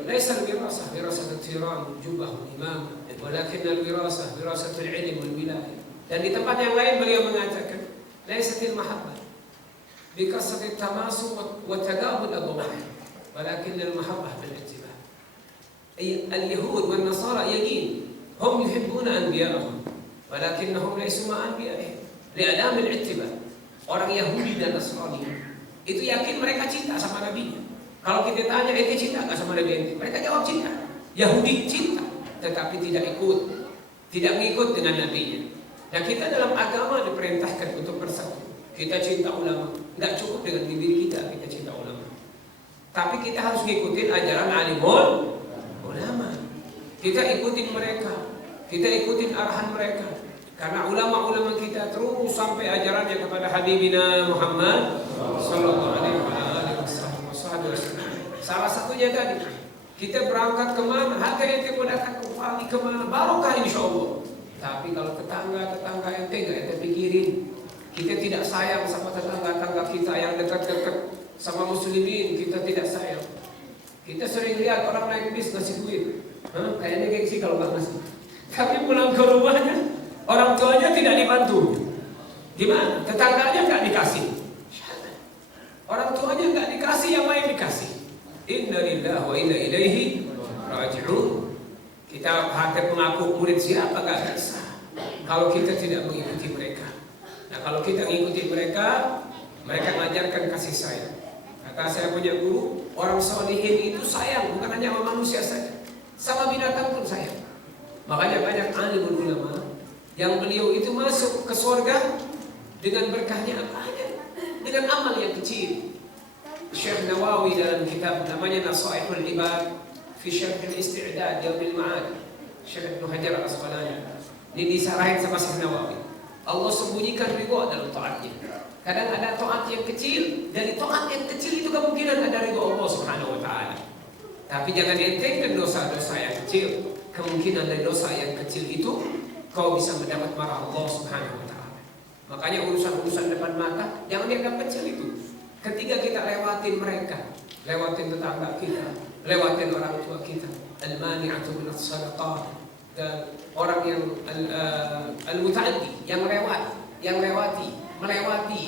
laisa al-wirasah wirasat al-tiran jubah al-imam, walakin al-wirasah wirasat al-ilm wal-wilayah. Dan di tempat yang lain beliau mengatakan ليست المحبة بكثرة التماسك وتقابل الضواحي، ولكن المحبة بالاتباع. أي اليهود والنصارى يقين هم يحبون أنبياءهم ولكنهم ليسوا مع أنبيائهم لعدم الاتباع. Orang Yahudi dan Nasrani itu yakin mereka cinta sama Nabi. Kalau kita tanya, ente cinta nggak sama Nabi ente? Mereka jawab cinta. Yahudi cinta, tetapi tidak mengikut dengan Nabi-nya. Nah, kita dalam agama diperintahkan untuk bersatu. Kita cinta ulama, nggak cukup dengan diri kita cinta ulama. Tapi kita harus ngikutin ajaran alimul ulama. Kita ikutin mereka, kita ikutin arahan mereka. Karena ulama-ulama kita terus sampai ajarannya kepada Habibina Muhammad sallallahu alaihi wasallam. Salah satunya tadi, kita berangkat kemana? Harga yang mau datang kemana? Barokah insya Allah. Tapi kalau tetangga ente nggak ente pikirin, kita tidak sayang sama tetangga kita yang dekat-dekat sama muslimin, kita tidak sayang. Kita sering lihat orang naik bis ngasih duit. Kayaknya gengsi kalau nggak ngasih. Tapi pulang ke rumahnya, orang tuanya tidak dibantu. Gimana? Tetangganya nggak dikasih. Orang tuanya nggak dikasih, yang lain dikasih. Inna lillahi wa inna ilaihi raji'un. Kita hadir mengaku murid siapa nggak bisa kalau kita tidak mengikuti mereka. Nah, kalau kita mengikuti mereka, mereka mengajarkan kasih sayang. Kata saya punya guru, orang solihin itu sayang bukan hanya sama manusia saja, sama binatang pun sayang. Makanya banyak alimul ulama yang beliau itu masuk ke surga dengan berkahnya apa? Dengan amal yang kecil. Syekh Nawawi dalam kitab namanya Nasaihul Ibad fi Syarh al-Isti'dad Yaumil Ma'ad, Syekh Ibnu Hajar Al-Asqalani. Ini disarahin sama Syekh Nawawi. Allah sembunyikan ridho dalam taatnya. Kadang ada taat yang kecil, dari taat yang kecil itu kemungkinan ada ridho Allah Subhanahu wa taala. Tapi jangan dientengkan dosa-dosa yang kecil. Kemungkinan dari dosa yang kecil itu kau bisa mendapat marah Allah Subhanahu wa taala. Makanya urusan-urusan depan mata jangan dianggap kecil itu. Ketika kita lewatin mereka, lewatin tetangga kita, lewatin orang tua kita, al-mani'atu min as-sadaqah, dan orang yang al-muta'addi, yang melewati,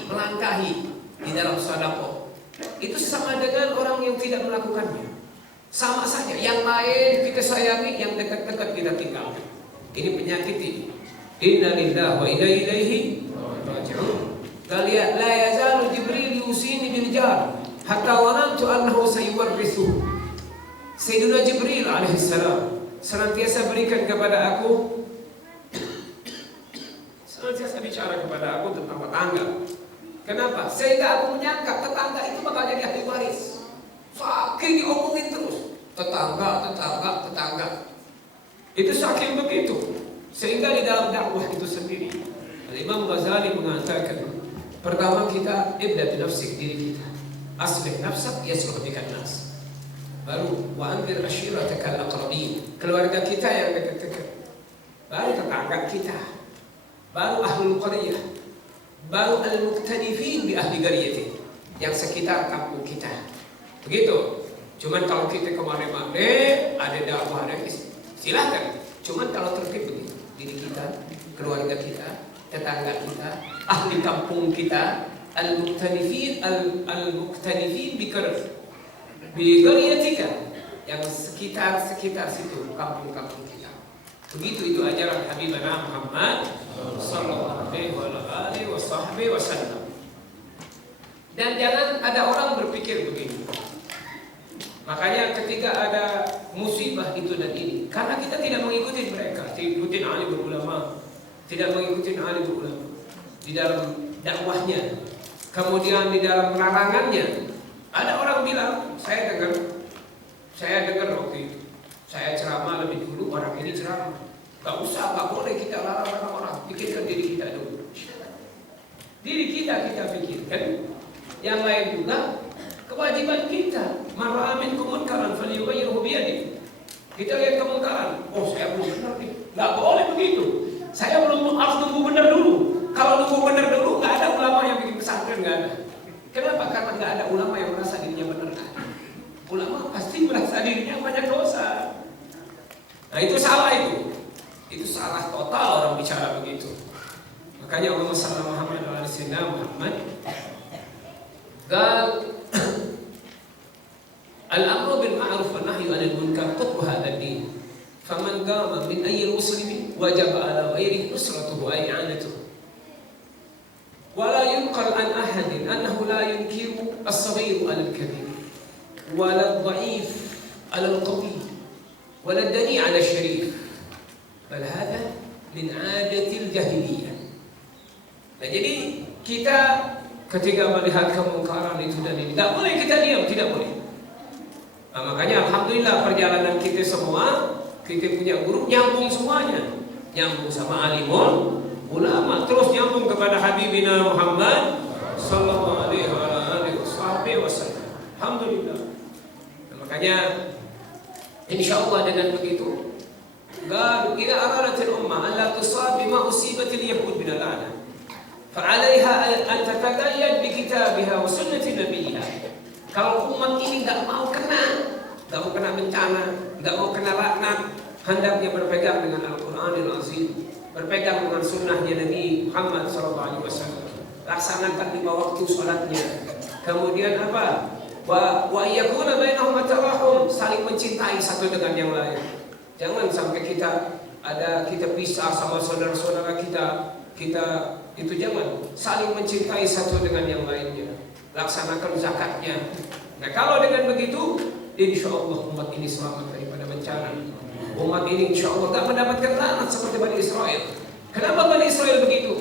melangkahi di dalam sedekah. Itu sama dengan orang yang tidak melakukannya. Sama saja, yang lain kita sayangi, yang dekat-dekat kita tinggalkan. Ini penyakit ini. Inna lillahi wa inna ilaihi raji'un. Kalian la yazalu Jibril yusini bil jar hatta wanantu annahu sayuwarrithu. Sayyidina Jibril alaihissalam senantiasa berikan kepada aku, senantiasa bicara kepada aku tentang tetangga. Kenapa? Sehingga aku menyangka tetangga itu bakal jadi ahli waris. Saking diomongin terus, tetangga. Itu saking begitu, sehingga di dalam dakwah itu sendiri, Imam Ghazali mengatakan, pertama kita ibda bi nafsik, diri kita. Aslih nafsak yasluh bikan nas. Baru wa anzir ashiratakal aqrabin, keluarga kita yang dekat-dekat. Baru tetangga kita. Baru ahlul qaryah. Baru al-muktanifin bi ahli qaryatin, yang sekitar kampung kita. Begitu. Cuman kalau kita kemana-mana ada dakwah, ada silahkan. Cuman kalau tertib begitu, diri kita, keluarga kita, tetangga kita, ahli kampung kita, al-muktanifin bi qaryatika, yang sekitar situ, kampung-kampung kita. Begitu itu ajaran Habibana Muhammad sallallahu alaihi wasallam. Dan jangan ada orang berpikir begini. Makanya ketika ada musibah itu dan ini, karena kita tidak mengikuti mereka, ikutin alim ulama, tidak mengikuti alim ulama di dalam dakwahnya, kemudian di dalam larangannya. Ada orang bilang, saya dengar waktu itu, saya ceramah lebih dulu, orang ini ceramah. Gak boleh kita larang orang, pikirkan diri kita dulu. Diri kita pikirkan, yang lain juga kewajiban kita. Man ra'a minkum munkaran falyughayyirhu biyadihi. Kita lihat kemungkaran, saya belum benar nih. Gak boleh begitu. Saya belum harus nunggu benar dulu. Kalau nunggu benar dulu, gak ada ulama yang bikin pesantren, gak ada. Kenapa? Karena gak ada ulama yang merasa dirinya benar. Ulama pasti merasa dirinya banyak dosa. Nah itu salah itu. Itu salah total orang bicara begitu. Makanya Allah sallallahu alaihi wasallam Muhammad قال الأمر بالمعروف والنهي عن المنكر قطب هذا الدين فمن قام من أي مسلم وجب على غيره نصرته أي إعانته ولا ينقل عن أحد أنه لا ينكر الصغير على الكبير ولا الضعيف على القوي ولا الدني على الشريف بل هذا من عادة الجاهلية. Nah, jadi kita ketika melihat kemungkaran itu dan ini, tidak boleh kita diam, tidak boleh. Nah, makanya alhamdulillah perjalanan kita semua, kita punya guru nyambung semuanya, nyambung sama alimul ulama, terus nyambung kepada Habibina Muhammad sallallahu alaihi wasallam. Alhamdulillah. Nah, makanya insyaallah dengan begitu, قالوا إذا أرادت الأمة أن لا تصاب بما أصيبت اليهود من الآن فعليها أن تتقيد بكتابها وسنة نبيها. Kalau umat ini nggak mau kena nggak mau kena bencana, nggak mau kena laknat, hendaknya berpegang dengan Al-Quranul Azim, berpegang dengan sunnahnya Nabi Muhammad SAW. Laksanakan 5 waktu sholatnya. Kemudian apa? Wa yakuna bainahum tarahum, saling mencintai satu dengan yang lain. Jangan sampai kita pisah sama saudara-saudara kita itu jangan, saling mencintai satu dengan yang lainnya. Laksanakan zakatnya. Nah, kalau dengan begitu, insya Allah umat ini selamat daripada bencana. Umat ini insya Allah tak mendapatkan laknat seperti Bani Israel. Kenapa Bani Israel begitu?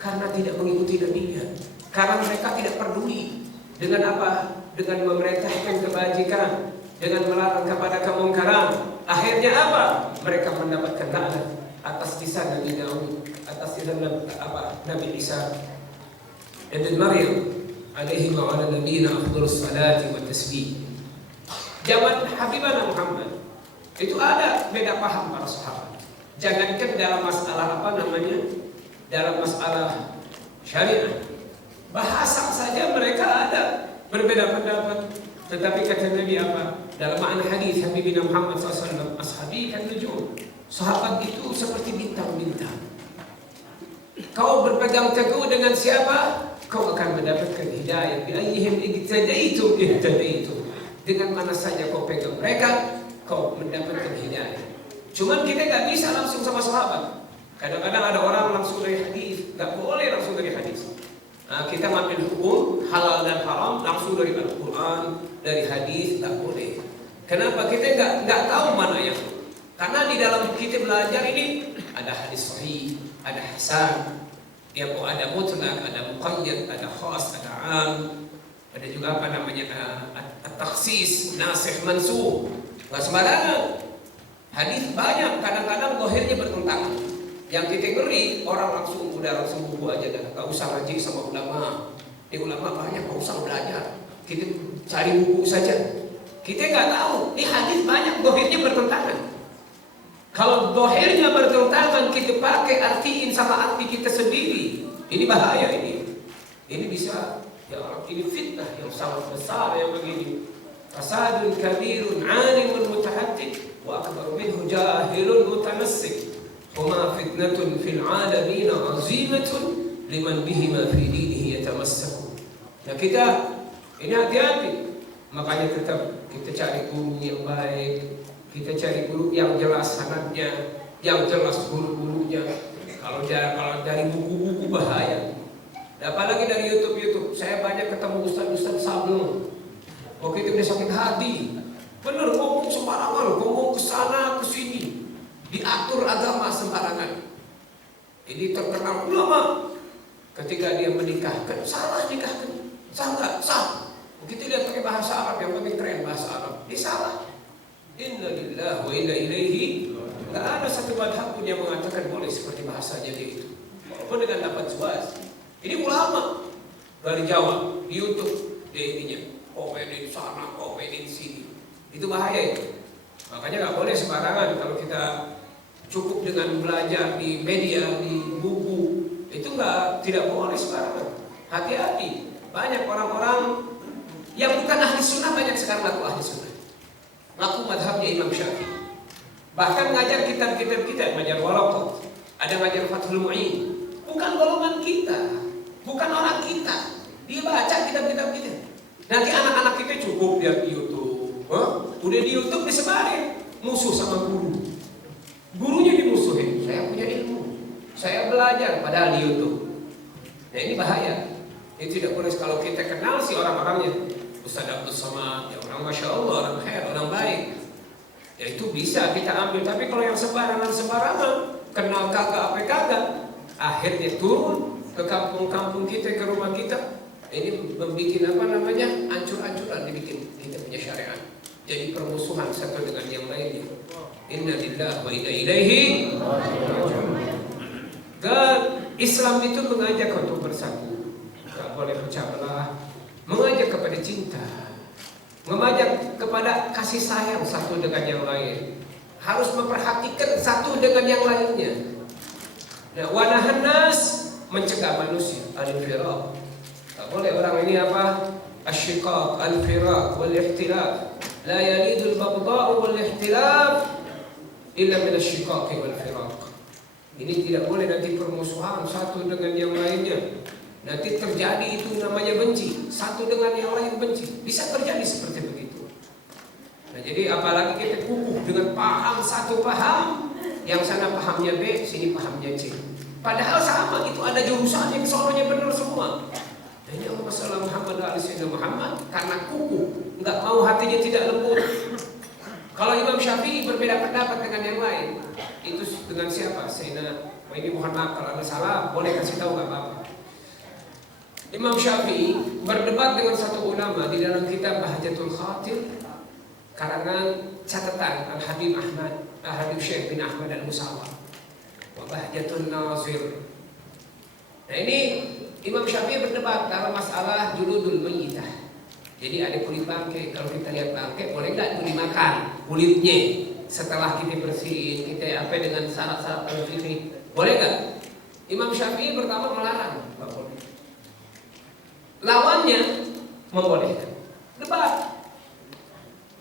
Karena tidak mengikuti Nabi-Nya. Karena mereka tidak peduli dengan apa? Dengan memerintahkan kebajikan, dengan melarang kepada kemungkaran. Akhirnya apa? Mereka mendapatkan laknat atas lisan Nabi Daud, atas lisan Nabi Isa ibn Maryam alaihi wa ala nabiyina afdhalus salati wa tasbih. Zaman Habibana Muhammad itu ada beda paham para sahabat. Jangankan dalam masalah dalam masalah syariat, bahasa saja mereka ada berbeda pendapat. Tetapi kata Nabi apa? Dalam makna hadis Habibina Muhammad SAW, ashabi kan nujum. Sahabat itu seperti bintang-bintang. Kau berpegang teguh dengan siapa? Kau akan mendapatkan hidayah. Bi ayyihim ihtadaitum ihtadaitum. Dengan mana saja kau pegang mereka, kau mendapatkan hidayah. Cuman kita nggak bisa langsung sama sahabat. Kadang-kadang ada orang langsung dari hadis, nggak boleh langsung dari hadis. Nah, kita ngambil hukum halal dan haram langsung dari Al-Quran, dari hadis, nggak boleh. Kenapa? Kita nggak tahu mana yang. Karena di dalam kita belajar ini ada hadis sahih, ada hasan, yang ada mutlak, ada muqayyad, ada khas, ada am, ada juga apa namanya at-takhsis, nasikh, mansukh. Nggak sembarangan. Hadis banyak, kadang-kadang zahirnya bertentangan. Yang kita ngeri, orang langsung buku aja dah, nggak usah ngaji sama ulama. Di ulama banyak, nggak usah belajar. Kita cari buku saja. Kita nggak tahu, ini hadis banyak zahirnya bertentangan. Kalau zahirnya bertentangan, kita pakai artiin sama arti kita sendiri. Ini bahaya ini. Ini bisa, ini fitnah yang sangat besar yang begini. Fasadun kabirun, alimun mutahaddid, wa akbar minhu jahilun mutanassik. Huma fitnatun fil alamin azimatun liman bihima fi dinihi yatamassaku. Nah kita ini hati-hati. Makanya tetap kita cari guru yang baik. Kita cari guru yang jelas sanadnya, yang jelas guru-gurunya. Kalau dari buku-buku bahaya. Apalagi dari YouTube. Saya banyak ketemu ustaz-ustaz sablon. Waktu itu dia sakit hati. Bener, ngomong sembarangan, ngomong kesana kesini, diatur agama sembarangan. Ini terkenal ulama. Ketika dia menikahkan, salah nikahkan, sah nggak? Sah. Begitu dia pakai bahasa Arab, yang penting keren bahasa Arab, ini salah. Inna lillahi wa inna ilaihi. Nggak ada satu madhab pun yang mengatakan boleh seperti bahasanya dia itu. Walaupun dengan dapat suas. Ini ulama dari Jawa di YouTube dia ininya. Komenin sana, komenin sini. Itu bahaya itu. Makanya nggak boleh sembarangan kalau kita cukup dengan belajar di media, di buku. Itu tidak boleh sembarangan. Hati-hati. Banyak orang-orang yang bukan ahli sunnah banyak sekarang ngaku ahli sunnah. Ngaku madhabnya Imam Syafi'i. Bahkan ngajar kitab-kitab kita, ngajar Waraqat, ada ngajar Fathul Mu'in. Bukan golongan kita, bukan orang kita. Dia baca kitab-kitab kita. Nanti anak-anak kita cukup lihat di YouTube. Udah di YouTube disebarin, musuh sama guru. Gurunya dimusuhin. Saya punya ilmu, saya belajar, padahal di YouTube. Nah ini bahaya. Ini tidak boleh kalau kita kenal si orang-orangnya. Ustaz Abdul Somad, ya orang Masya Allah, orang khair, orang baik. Ya itu bisa kita ambil. Tapi kalau yang sembarangan, kenal kagak apa kagak, akhirnya turun ke kampung-kampung kita, ke rumah kita. Ini membuat apa namanya, ancur-ancuran dibikin kita punya syariat. Jadi permusuhan satu dengan yang lainnya. Inna lillahi wa inna ilaihi raji'un. Dan Islam itu mengajak untuk bersatu, tak boleh pecah belah. Mengajak kepada cinta, mengajak kepada kasih sayang satu dengan yang lain. Harus memperhatikan satu dengan yang lainnya. Nah, wanahan nas, mencegah manusia al-firaq. Tak boleh orang ini apa? Asyiqaq, al-firaq, wal-ihtilaf. La yalidul baghdha'u wal ihtilaf illa min asyiqaqi wal firaq. Ini tidak boleh nanti permusuhan satu dengan yang lainnya. Nanti terjadi itu namanya benci, satu dengan yang lain benci. Bisa terjadi seperti begitu. Nah, jadi apalagi kita kukuh dengan paham satu paham, yang sana pahamnya B, sini pahamnya C. Padahal sama, itu ada jurusannya, kesononya benar semua. Nah, ini Allahumma shalli ala Muhammad wa ala sayyidina Muhammad karena kukuh, nggak mau hatinya tidak lembut. Kalau Imam Syafi'i berbeda pendapat dengan yang lain, itu dengan siapa? Sayyidina, ini mohon maaf kalau ada salah, boleh kasih tahu nggak apa-apa. Imam Syafi'i berdebat dengan satu ulama di dalam kitab Bahjatul Khatir karangan catatan Al-Habib Ahmad, Al-Habib Syekh bin Ahmad Al-Musawwar wa Bahjatul Nazir. Nah, ini Imam Syafi'i berdebat dalam masalah juludul mayyitah. Jadi ada kulit bangkai, kalau kita lihat bangkai boleh nggak dimakan kulitnya setelah kita bersihin, kita apa dengan syarat-syarat al-fiqh, boleh nggak? Imam Syafi'i pertama melarang, nggak boleh. Lawannya membolehkan. Debat.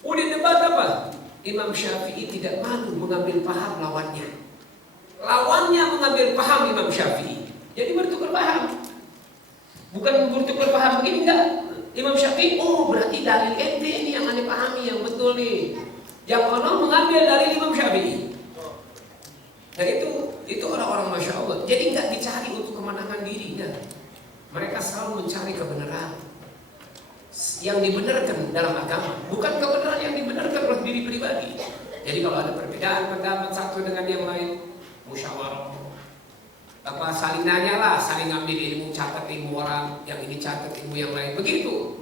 Udah debat apa? Imam Syafi'i tidak malu mengambil paham lawannya. Lawannya mengambil paham Imam Syafi'i. Jadi bertukar paham. Bukan bertukar paham begini enggak. Imam Syafi'i, oh berarti dalil ente ini yang anda pahami yang betul nih. Yang ono mengambil dari Imam Syafi'i. Nah itu orang-orang Masya Allah. Jadi enggak dicari untuk kemenangan dirinya. Mereka selalu mencari kebenaran yang dibenarkan dalam agama, bukan kebenaran yang dibenarkan oleh diri pribadi. Jadi kalau ada perbedaan pendapat satu dengan yang lain, musyawarah, apa saling nanya lah, saling ambil ilmu, catat ilmu orang, yang ini catat ilmu yang lain, begitu.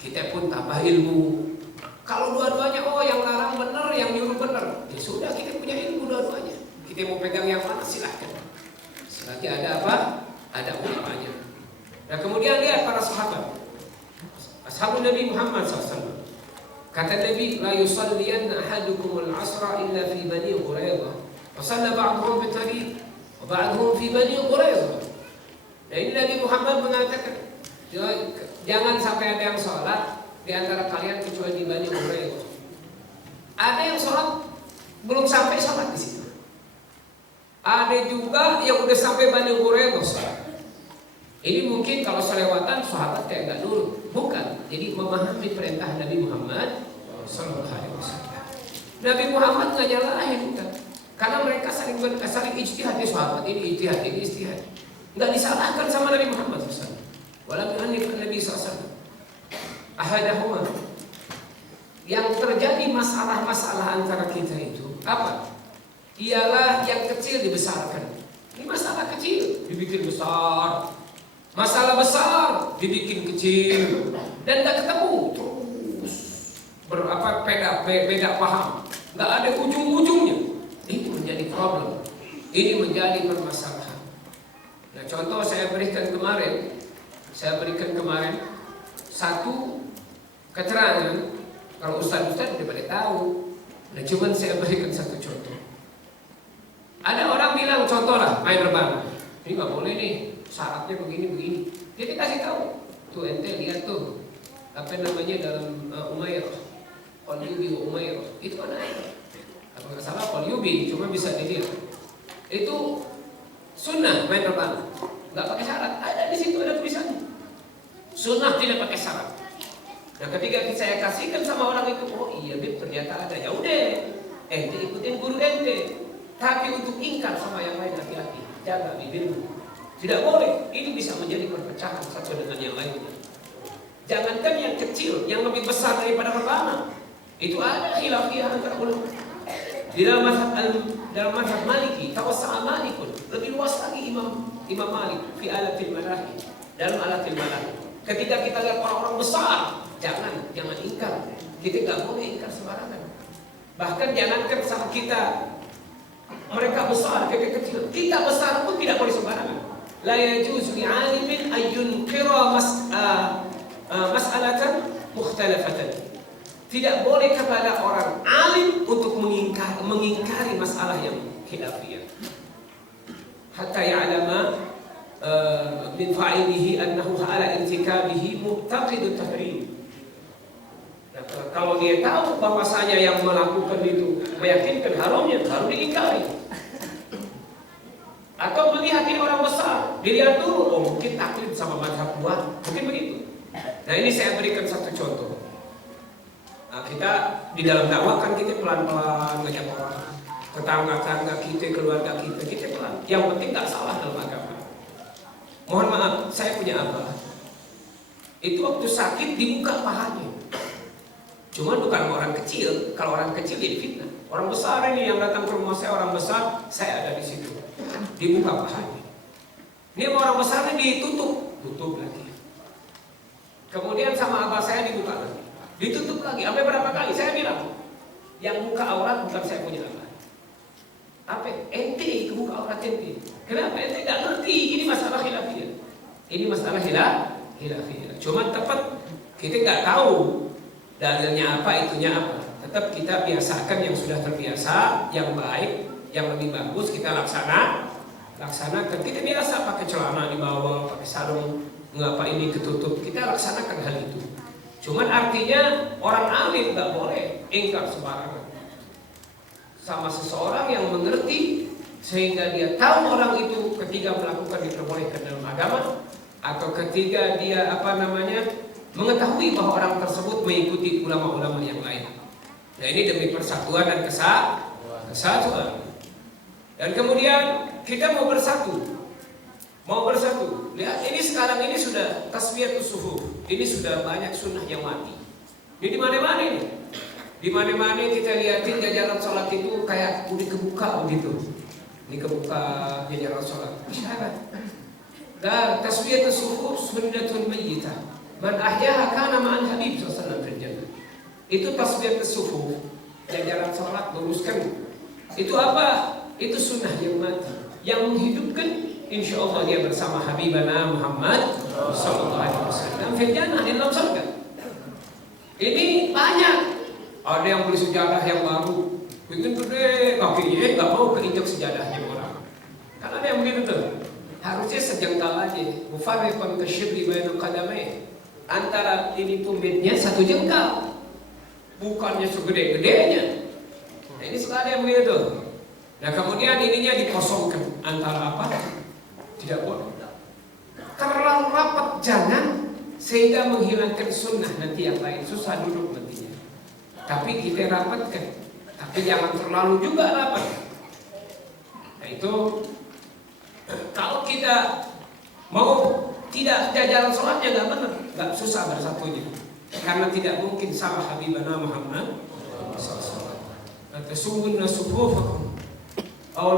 Kita pun tambah ilmu. Kalau dua-duanya, oh yang larang benar, yang nyuruh benar, ya sudah kita punya ilmu dua-duanya. Kita mau pegang yang mana silahkan. Selagi ada apa? Ada ulamanya. Nah kemudian lihat para sahabat, ashabun Nabi Muhammad SAW. Kata Nabi, la yusalliyanna ahadukum al-asra illa fi Bani Quraidah. Wa shalla ba'dhum fi tariq, wa ba'dhum fi Bani Quraidah. Dan ini Nabi Muhammad mengatakan, jangan sampai ada yang sholat di antara kalian kecuali di Bani Quraidah. Ada yang sholat belum sampai sholat di situ. Ada juga yang udah sampai Bani Quraidah sholat. Ini mungkin kalau selewatan sahabat kayak nggak dulu, bukan. Jadi memahami perintah Nabi Muhammad Sallallahu Alaihi Wasallam. Nabi Muhammad nggak nyalahin, bukan. Karena mereka saling ijtihad di sahabat, ini ijtihad, ini ijtihad. Nggak disalahkan sama Nabi Muhammad SAW. Walaupun Nabi SAW ahadahuma. Yang terjadi masalah-masalah antara kita itu apa? Ialah yang kecil dibesarkan. Ini masalah kecil dibikin besar. Masalah besar dibikin kecil dan nggak ketemu, terus beda paham, nggak ada ujung-ujungnya. Ini menjadi problem, ini menjadi permasalahan. Nah contoh saya berikan kemarin satu keterangan. Kalau ustaz-ustaz udah pada tahu, nah cuman saya berikan satu contoh. Ada orang bilang contoh lah main rebana, ini nggak boleh nih. Syaratnya begini. Jadi kasih tahu. Tuh ente lihat tuh. Apa namanya dalam Umairah. Qul yubi wa Umairah. Itu ada ayat. Kalau nggak salah qul yubi, cuma bisa dilihat. Itu sunnah main rebana. Nggak pakai syarat. Ada di situ ada tulisannya. Sunnah tidak pakai syarat. Nah ketika saya kasihkan sama orang itu, oh iya Bib ternyata ada. Ya udah. Ente ikutin guru ente. Tapi untuk ingkar sama yang lain hati-hati. Jaga bibirmu. Tidak boleh, ini bisa menjadi perpecahan satu dengan yang lainnya. Jangankan yang kecil, yang lebih besar daripada rebana. Itu ada khilafiyah antara ulama. Di dalam mazhab Maliki, tawassa'a Malikun, lebih luas lagi Imam Malik fi alatil malahi, dalam alatil malahi. Ketika kita lihat orang-orang besar, jangan ingkar. Kita nggak boleh ingkar sembarangan. Bahkan jangankan saat kita mereka besar, kita kecil, kita besar pun tidak boleh sembarangan. La yajuzu li'alimin an yunqira mas'alatan mukhtalafatan. Tidak boleh kepada orang alim untuk mengingkari masalah yang khilafiyah. Hatta ya'lama min fa'ilihi annahu ala intikabihi muqtaqid at-tahrim. Nah, kalau dia tahu bahwasanya yang melakukan itu meyakinkan haramnya, baru diingkari. Atau melihat ini orang besar, dilihat dulu, oh mungkin taklid sama mazhab gua, mungkin begitu. Nah ini saya berikan satu contoh. Nah, kita di dalam dakwah kan kita pelan-pelan ngajak orang, tetangga-tetangga kita, keluarga kita pelan. Yang penting nggak salah dalam agama. Mohon maaf, saya punya abah. Itu waktu sakit dibuka pahanya. Cuman bukan orang kecil. Kalau orang kecil jadi fitnah. Orang besar ini yang datang ke rumah saya, orang besar, saya ada di situ. Dibuka pahanya. Ini orang besar ini tutup lagi. Kemudian sama abah saya dibuka lagi, ditutup lagi. Sampai berapa kali? Saya bilang, yang buka aurat bukan saya punya abah. Apa? Ente kebuka aurat ente. Kenapa? Ente nggak ngerti. Ini masalah khilafiyah. Ini masalah khilafiyah. Cuma tepat kita nggak tahu dalilnya apa, itunya apa. Tetap kita biasakan yang sudah terbiasa, yang baik, yang lebih bagus kita laksanakan. Kita biasa pakai celana di bawah, pakai sarung, ngapa ini ketutup, kita laksanakan hal itu. Cuman artinya orang alim nggak boleh ingkar sembarangan sama seseorang yang mengerti sehingga dia tahu orang itu ketika melakukan diperbolehkan dalam agama, atau ketika dia mengetahui bahwa orang tersebut mengikuti ulama-ulama yang lain. Nah ini demi persatuan dan kesatuan. Dan kemudian kita mau bersatu. Lihat ini sekarang ini sudah taswiyatus suhuf. Ini sudah banyak sunnah yang mati. Ini di mana-mana ini. Di mana-mana kita lihatin jajaran sholat itu kayak udah kebuka begitu. Ini kebuka jajaran sholat. Isyarat. Dan taswiyatus suhuf sunnatun mayyitah. Man ahyaha kana ma'al habib sallallahu alaihi wasallam. Itu taswiyatus suhuf. Jajaran sholat luruskan. Itu apa? Itu sunnah yang mati. Yang menghidupkan, insya Allah dia bersama Habibana Muhammad sallallahu alaihi wasallam fil jannah, di dalam surga. Ini banyak. Ada yang beli sejadah yang baru, bikin gede kakinya, nggak mau keinjak sejadahnya orang. Kan ada yang begitu tuh. Harusnya sejengkal aja. Mufarriqan kasyibri baina qadamai. Antara ini tumitnya satu jengkal, bukannya segede-gedenya. Nah, ini suka ada yang begitu. Nah kemudian ininya dikosongkan antara apa? Tidak boleh. Terlalu rapat jangan, sehingga menghilangkan sunnah nanti yang lain susah duduk nantinya. Tapi kita rapatkan, tapi jangan terlalu juga rapat. Nah itu kalau kita mau tidak jajaran sholatnya nggak benar, nggak susah bersatunya. Karena tidak mungkin salah Habibana Muhammad SAW. Tasawwunna sufufakum. Aw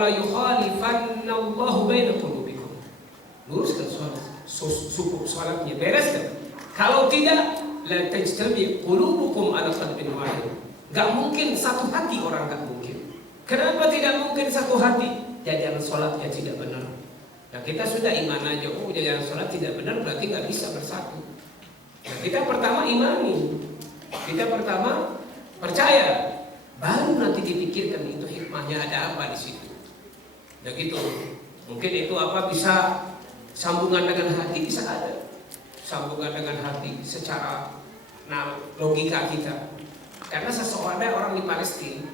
la yukhalifanna Allahu baina qulubikum. Luruskan sholatnya, bereskan. Kalau tidak, la tajtami qulubukum ala qalbin wahid. Gak mungkin satu hati orang, gak mungkin. Kenapa tidak mungkin satu hati? Jajaran sholatnya tidak benar. Nah kita sudah iman aja, oh jajaran sholat tidak benar berarti gak bisa bersatu. Nah, kita pertama imani, kita pertama percaya. Baru nanti dipikirkan itu hikmahnya ada apa di situ. Nah gitu. Mungkin itu apa bisa sambungan dengan hati, bisa ada. Sambungan dengan hati secara logika kita. Karena seseorang orang di Palestina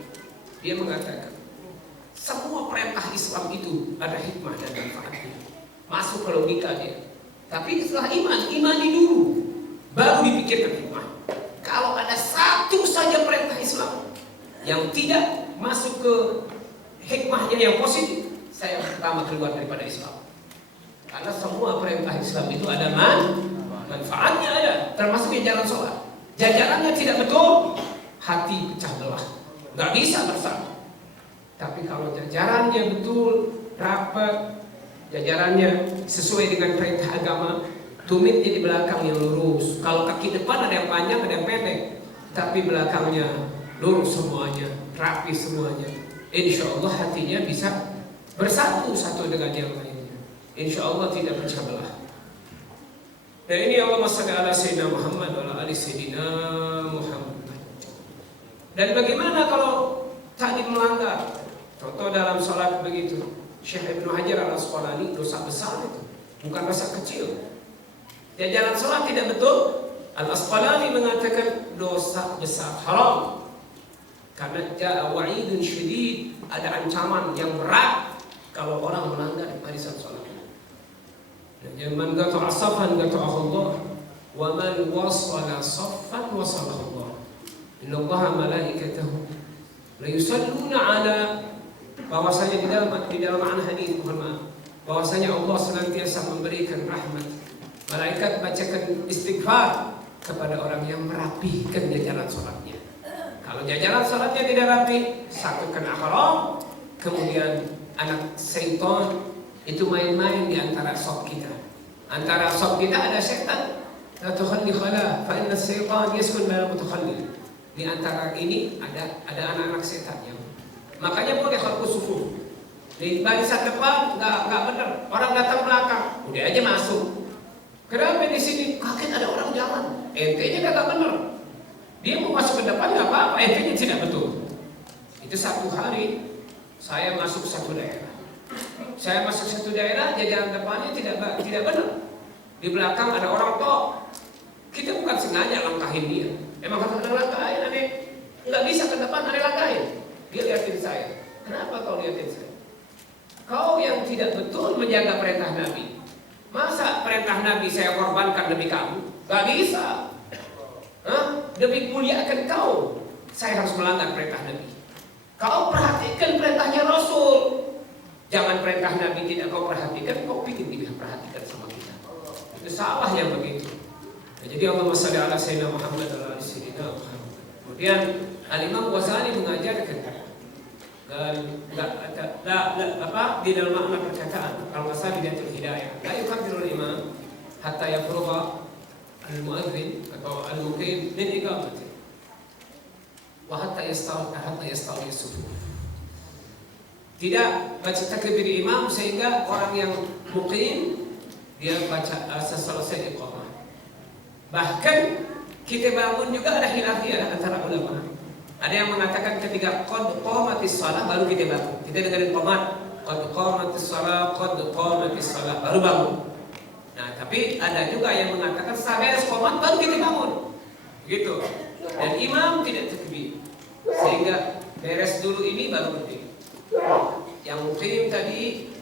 dia mengatakan semua perintah Islam itu ada hikmah dan manfaatnya. Masuk ke logika dia. Tapi setelah imani dulu, baru dipikirkan hikmah. Kalau ada satu saja perintah Islam yang tidak masuk ke hikmahnya yang positif, saya pertama keluar daripada Islam. Karena semua perintah Islam itu ada manfaatnya ada, termasuk jajaran sholat. Jajarannya tidak betul, hati pecah belah, nggak bisa bersatu. Tapi kalau jajarannya betul, rapat, jajarannya sesuai dengan perintah agama, tumitnya di belakang yang lurus. Kalau kaki depan ada yang panjang, ada yang pendek, tapi belakangnya lurus semuanya, rapi semuanya. Insya Allah hatinya bisa bersatu satu dengan yang lainnya. Insya Allah tidak pecah belah. Dan ini Allahumma shalli ala Sayyidina Muhammad wa ala ali Sayyidina Muhammad. Dan bagaimana kalau tadi melanggar? Contoh dalam sholat begitu. Syekh Ibnu Hajar Al-Asqalani dosa besar itu, bukan dosa kecil. Jajaran sholat tidak betul, Al-Asqalani mengatakan dosa besar haram karena ja'a wa'idun syadid, ada ancaman yang berat kalau orang melanggar barisan salat. Dan man qata'a saffan qata'ahu Allah wa man wasala saffan wasalahu Allah. Inna Allaha malaikatahu la yusalluna ala, bahwasanya di dalam makna hadis, mohon maaf, bahwasanya Allah senantiasa memberikan rahmat. Malaikat bacakan istighfar kepada orang yang merapihkan jajaran salatnya. Kalau jajaran salatnya tidak rapi, satu kena haram, kemudian anak syaitan itu main-main di antara saf kita. Antara saf kita ada setan. La tukhalli khala fa inna syaitan yaskun la mutakhallil. Di antara ini ada anak-anak setan yang makanya boleh khalqus sufuf. Di barisan depan enggak benar. Orang datang belakang, udah aja masuk. Kenapa di sini kaget ada orang jalan? Ente-nya enggak benar. Dia mau masuk ke depan enggak apa-apa, ente-nya tidak betul. Itu satu hari saya masuk satu daerah. Saya masuk satu daerah, jajaran depannya tidak benar. Di belakang ada orang tok. Kita bukan sengaja langkahin dia. Emang harus ada langkahin, aneh. Nggak bisa ke depan, ada langkahin. Dia liatin saya. Kenapa kau liatin saya? Kau yang tidak betul menjaga perintah Nabi. Masa perintah Nabi saya korbankan demi kamu? Gak bisa. Demi muliakan kau, saya harus melanggar perintah Nabi. Kau perhatikan perintahnya Rasul. Jangan perintah Nabi tidak kau perhatikan, kau pikir dia perhatikan sama kita. Itu salah yang begitu. Nah, jadi Allahumma shalli ala sayyidina Muhammad wa ala sayyidina Muhammad. Kemudian Al-Imam Ghazali mengajarkan di dalam makna perkataan kalau nggak salah Bidayatul Hidayah, la yukabbiru al-imam hatta yafrugha al-muadzin atau al-muqim min iqamati wa hatta yastawi as-sufuf. Tidak baca takbir imam sehingga orang yang muqim dia baca selesai iqamah. Bahkan kita bangun juga ada khilafiyah antara ulama. Ada yang mengatakan ketika qad qamatis shalah baru kita bangun. Kita dengerin qamat, qad qamatis shalah baru bangun. Nah, tapi ada juga yang mengatakan setelah beres qamat baru kita bangun. Gitu. Dan imam tidak takbir. Sehingga beres dulu ini baru berdiri. Yang muqim tadi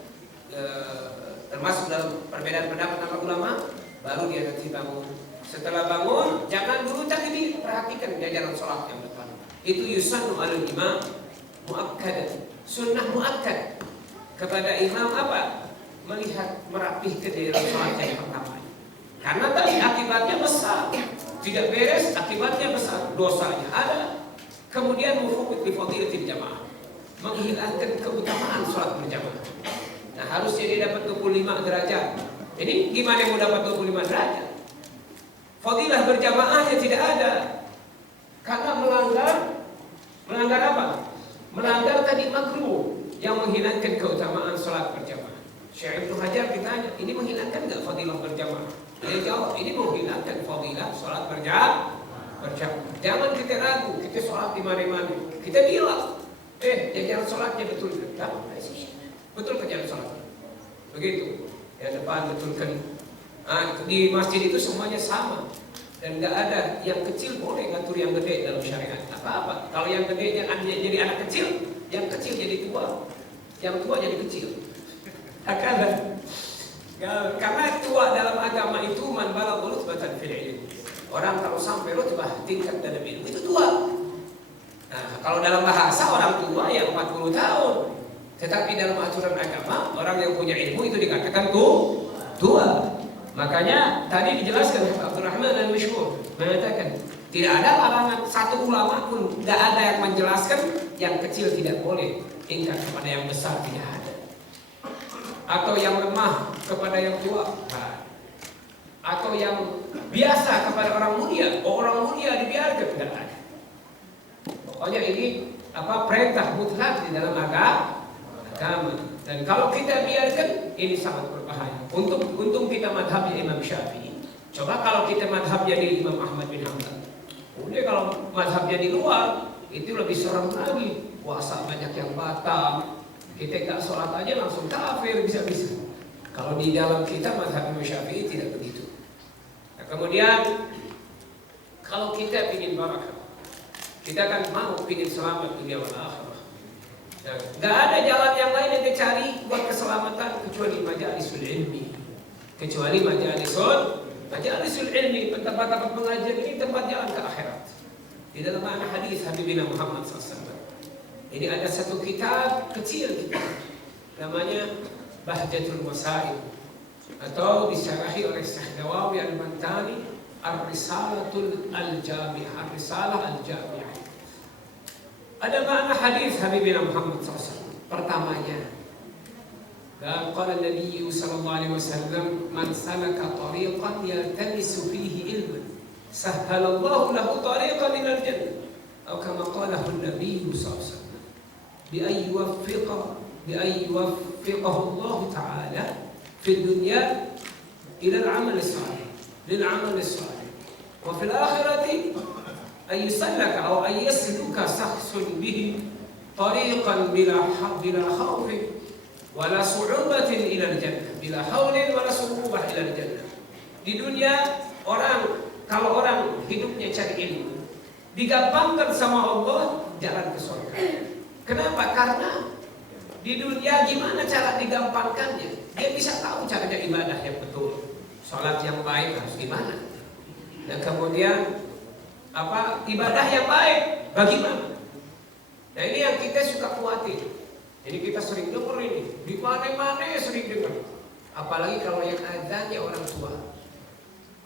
termasuk dalam perbedaan pendapat antara ulama, baru dia nanti bangun. Setelah bangun, jangan dulu takbir, perhatikan jajaran salat yang depan. Itu yusannu alal imam muakkad, sunnah muakkad kepada imam apa? Melihat merapihkan jajaran salat yang pertama. Karena tadi akibatnya besar, tidak beres akibatnya besar, dosanya ada. Kemudian mufawwid li fadilatil jamaah, menghilangkan keutamaan salat berjamaah. Nah, harusnya dia dapat 25 derajat. Ini gimana mau dapat 25 derajat? Fadilah berjamaahnya tidak ada. Karena melanggar apa? Melanggar tadi makruh yang menghilangkan keutamaan salat berjamaah. Syekh Ibnu Hajar ditanya, ini menghilangkan enggak fadilah berjamaah? Dia jawab, ini menghilangkan fadilah salat berjamaah. Jangan kita ragu, kita salat di mana-mana. Kita bilang, jajaran salatnya betul enggak? Betul ke jalan salat? Begitu. Yang depan betulkan. Di masjid itu semuanya sama. Dan nggak ada yang kecil boleh ngatur yang gede dalam syariat. Apa-apa. Kalau yang gede jadi anak kecil, yang kecil jadi tua, yang tua jadi kecil. Karena tua dalam agama itu man balagha rutbatan fil ilm. Orang kalau sampai rutbah tingkat dalam ilmu itu tua. Nah, kalau dalam bahasa orang tua yang 40 tahun. Tetapi dalam aturan agama orang yang punya ilmu itu dikatakan tua. Makanya tadi dijelaskan Abdurrahman al-Mashhur mengatakan tidak ada larangan, satu ulama pun tidak ada yang menjelaskan yang kecil tidak boleh ingkar kepada yang besar, tidak ada. Atau yang lemah kepada yang tua, atau yang biasa kepada orang mulia, orang mulia dibiarkan, tidak ada. Pokoknya ini perintah mutlak di dalam agama. Dan kalau kita biarkan, ini sangat berbahaya. Untung kita madhabnya Imam Syafi'i. Coba kalau kita madhabnya di Imam Ahmad bin Hanbal. Udah kalau madhabnya di luar, itu lebih serem lagi. Puasa banyak yang batal. Kita nggak sholat aja langsung kafir bisa-bisa. Kalau di dalam kita madhab Imam Syafi'i tidak begitu. Nah, kemudian Kalau kita ingin barakah, kita kan mau ingin selamat dunia wal akhirah. Gak ada jalan yang lain yang dicari buat keselamatan kecuali majalisul ilmi. Kecuali majalisul ilmi, tempat-tempat pengajian ini tempat jalan ke akhirat. Di dalam makna hadis Habibina Muhammad SAW. Ini ada satu kitab kecil namanya Bahjatul Wasail, atau disyarahi oleh Syekh Nawawi Al-Mantani Ar-Risalatul Al-Jami'ah, Ar-Risalah Al-Jami'ah. Ada makna hadis Habibina Muhammad SAW. Pertamanya, qala Nabi sallallahu alaihi wasallam, man salaka tariqan yaltamisu fihi ilman, sahhalallahu lahu tariqan ilal jannah. Atau kama qalahu Nabi sallallahu alaihi wasallam, bi ay yuwaffiqahu Allah Ta'ala fi dunya ila al-amal as-salih, lil amal as-salih, wa fil akhirati ay yusallaka aw ay yasluka shakhsun bihi tariqan bila khawfin wala su'ubatin ila al-jannah, bila haulin wala su'ubah ila al-jannah. Di dunia kalau orang hidupnya cari ilmu, digampangkan sama Allah jalan ke surga. Kenapa? Karena di dunia gimana cara digampangkannya? Dia bisa tahu caranya ibadah yang betul, sholat yang baik harus gimana, dan kemudian ibadah yang baik bagaimana. Nah ini yang kita suka khawatir. Jadi kita sering dengar ini, di mana-mana sering dengar. Apalagi kalau yang azannya orang tua.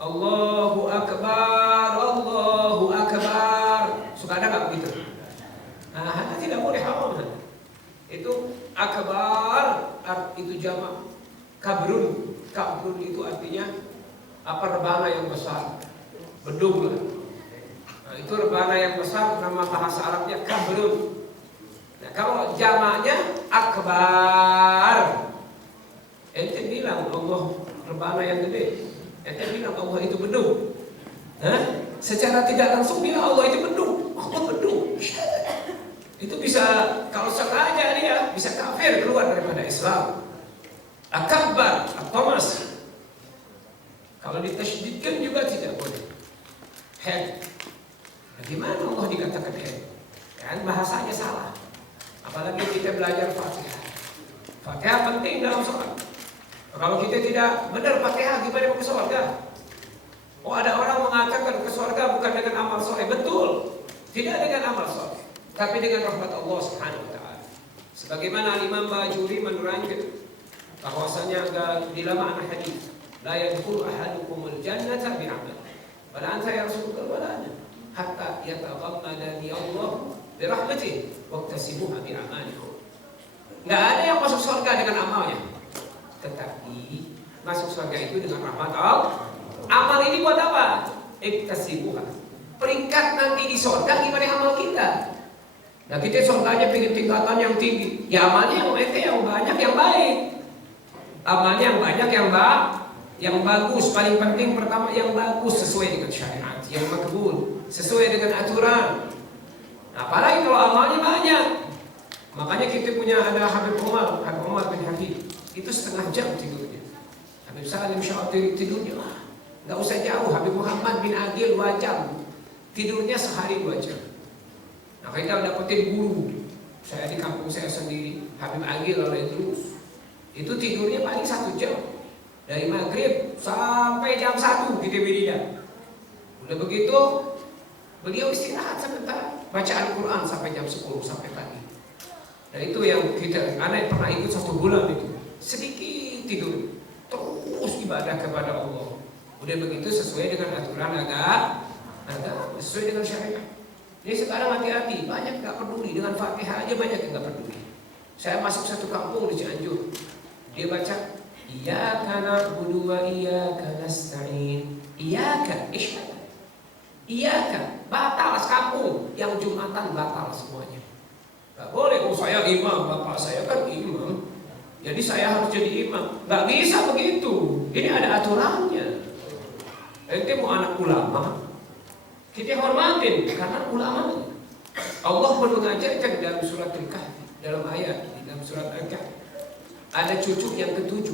Allahu Akbar, Allahu Akbar. Suka ada nggak begitu? Nah, tidak boleh, haram. Itu akbar, itu jamak. Kabrun itu artinya rebana yang besar, bedung lah. Nah, itu rebana yang besar, nama bahasa Arabnya kabrun. Nah, kalau jamaknya akbar, ente bilang Allah rebana yang gede, ente bilang Allah itu bedung. Secara tidak langsung bilang Allah itu bedung, Allah bedung. Itu bisa, kalau sengaja dia bisa kafir, keluar daripada Islam. Akbar atau mas, kalau ditasydidkan juga tidak boleh. Head, bagaimana Allah dikatakan head? Kan bahasanya salah. Apalagi kita belajar Fatihah. Fatihah penting dalam sholat. Kalau kita tidak benar Fatihah, gimana mau ke surga? Oh, ada orang mengatakan ke surga bukan dengan amal soleh. Betul, tidak dengan amal soleh, tapi dengan rahmat Allah Subhanahu wa Ta'ala. Sebagaimana Imam Bajuri menerangkan bahwasanya di dalam makna hadis, la yadkhulu ahadukumul jannata bi'amal, wala anta ya Rasulullah wala ana, hatta yataghammadani Allah bi rahmatihi waqtasibuha bi amalikum. Enggak ada yang masuk surga dengan amalnya, tetapi masuk surga itu dengan rahmat Allah. Amal ini buat apa? Iktasibuha, peringkat nanti di surga gimana amal kita. Nah, kita surganya pengen tingkatan yang tinggi, ya amalnya yang banyak, yang baik. Amalnya yang banyak, yang bagus. Paling penting pertama yang bagus, sesuai dengan syariat, yang makbul, sesuai dengan aturan. Nah, apalagi kalau amalnya banyak. Makanya kita punya ada Habib Umar bin Habib, itu setengah jam tidurnya. Habib Salim Syai'ati tidurnya nggak usah jauh. Habib Muhammad bin Adil 2 jam, tidurnya sehari 2 jam. Nah, kita dapetin guru. Saya di kampung saya sendiri, Habib Agil oleh terus. Itu tidurnya paling 1 jam, dari maghrib sampai jam 1 di Tibidina. Udah begitu beliau istirahat sebentar, baca Al-Quran sampai jam 10 sampai pagi. Dan itu yang anak pernah ikut 1 bulan itu, sedikit tidur, terus ibadah kepada Allah. Udah begitu sesuai dengan aturan agama, sesuai dengan syariat. Jadi sekarang hati-hati, banyak gak peduli dengan Fatihah aja, banyak yang gak peduli. Saya masuk satu kampung di Cianjur, dia baca Iyyaka na'budu wa iyyaka nasta'in. Iyyaka, Iyyaka, batal kampung, yang Jumatan batal semuanya. Gak boleh, saya imam, bapak saya kan imam, jadi saya harus jadi imam. Gak bisa begitu, ini ada aturannya. Ente mau anak ulama, kita hormatin karena ulama. Allah pun mengajarkan dalam surat Al-Kahfi, dalam ayat di dalam surat Al-Kahfi, ada cucu yang ke-7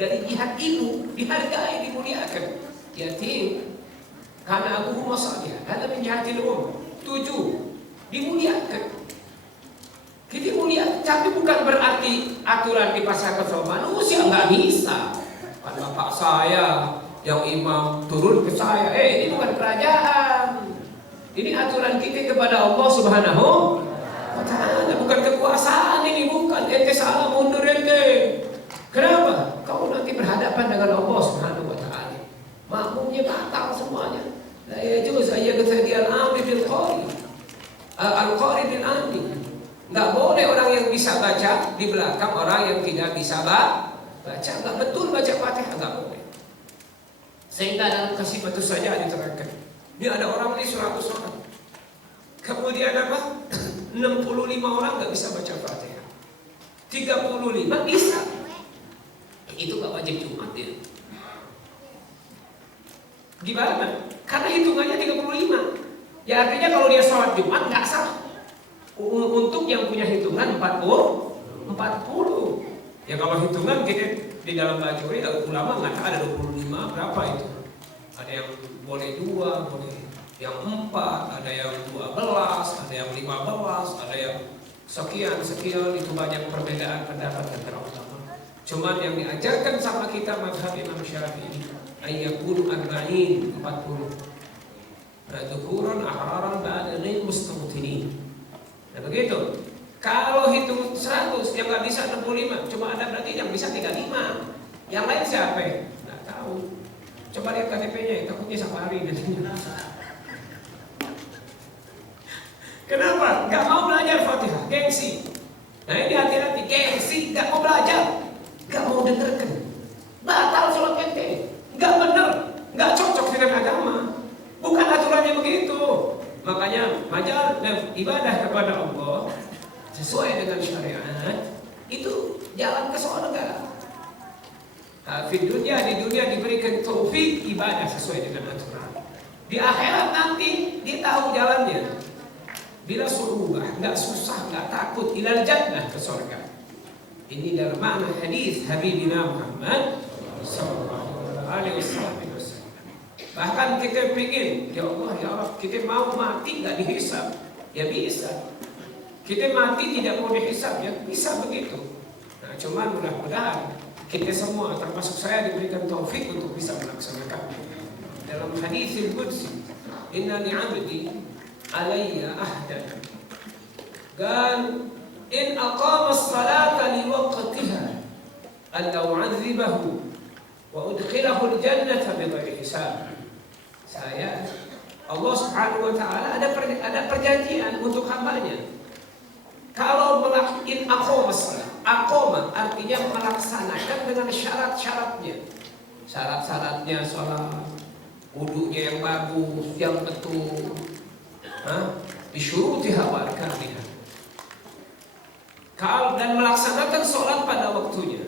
dari pihak ibu, dihargai, dimuliakan. Yatim, Karena Abu Musa ada menjadi umum. 7. Dimuliakan. Kita mulia, tapi bukan berarti aturan dipasarkan sama manusia, nggak bisa. Kan bapak saya yang imam turun ke saya, ini bukan kerajaan. Ini aturan kita kepada Allah Subhanahu wa Ta'ala, bukan kekuasaan ini, bukan. Ente salah, mundur ente. Kenapa? Kau nanti berhadapan dengan Allah Subhanahu wa Ta'ala. Makmumnya batal semuanya. La yajuz ayyakthadi al-amri bil qari. Al-qari bil amri. Nggak boleh orang yang bisa baca di belakang orang yang tidak bisa baca. Nggak betul baca Fatihah, nggak boleh. Sehingga dalam kasih batu saja diterangkan. Ini ada orang ini 100 orang. Kemudian apa? 65 orang nggak bisa baca Fatihah. 35 bisa. Itu nggak wajib Jumat ya. Gimana? Karena hitungannya 35. Ya artinya kalau dia sholat Jumat nggak sah. Untuk yang punya hitungan 40. Ya kalau hitungan kita di dalam bacuri ulama nggak ada 25 berapa itu. Ada yang boleh 2, boleh yang 4, ada yang 12, ada yang 15, ada yang sekian itu banyak perbedaan pendapat antara ulama. Cuman yang diajarkan sama kita mazhab Imam Syafi'i ayyakunu arba'in 40. Dzukuran ahraran ba'da mustaqtinin. Nah begitu. Kalau hitung 100 yang nggak bisa 65, cuma ada berarti yang bisa 35. Yang lain siapa? Nggak tahu. Coba lihat KTP-nya, takutnya safari nantinya. Kenapa? Nggak mau belajar Fatihah, gengsi. Nah ini hati-hati, gengsi, nggak mau belajar, nggak mau dengarkan. Batal sholat ente, nggak benar, nggak cocok dengan agama. Bukan aturannya begitu. Makanya majalah dan ibadah kepada Allah sesuai dengan syariat itu jalan ke surga. Di dunia diberikan taufik ibadah sesuai dengan aturan. Di akhirat nanti dia tahu jalannya. Bila surubah, nggak susah, nggak takut, ilal jannah ke surga. Ini dalam makna hadis Habibina Muhammad sallallahu alaihi wasallam. Bahkan kita ingin, ya Allah, ya Allah, kita mau mati nggak dihisab, ya bisa. Kita mati tidak mau dihisab, ya bisa begitu. Nah, cuman mudah-mudahan kita semua, termasuk saya, diberikan taufik untuk bisa melaksanakan. Dalam hadis al-Qudsi, Inna li'abdi alayya ahdan. Dan in aqama as-salata li waqtiha alla u'adzibahu wa udkhilahu al-jannata bighairi hisab. Saya, Allah Subhanahu wa Ta'ala ada perjanjian untuk hambanya. Kalau melakukan aqoma artinya melaksanakan dengan syarat-syaratnya. Syarat-syaratnya sholat, wudunya yang bagus, yang betul, bisyurutiha wa arkaniha. Kalau dan melaksanakan sholat pada waktunya.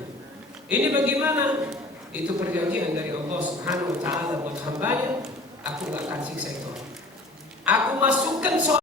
Ini bagaimana? Itu perjanjian dari Allah Subhanahu wa Ta'ala buat hambanya. Aku gak akan siksa itu. Aku masukkan sholat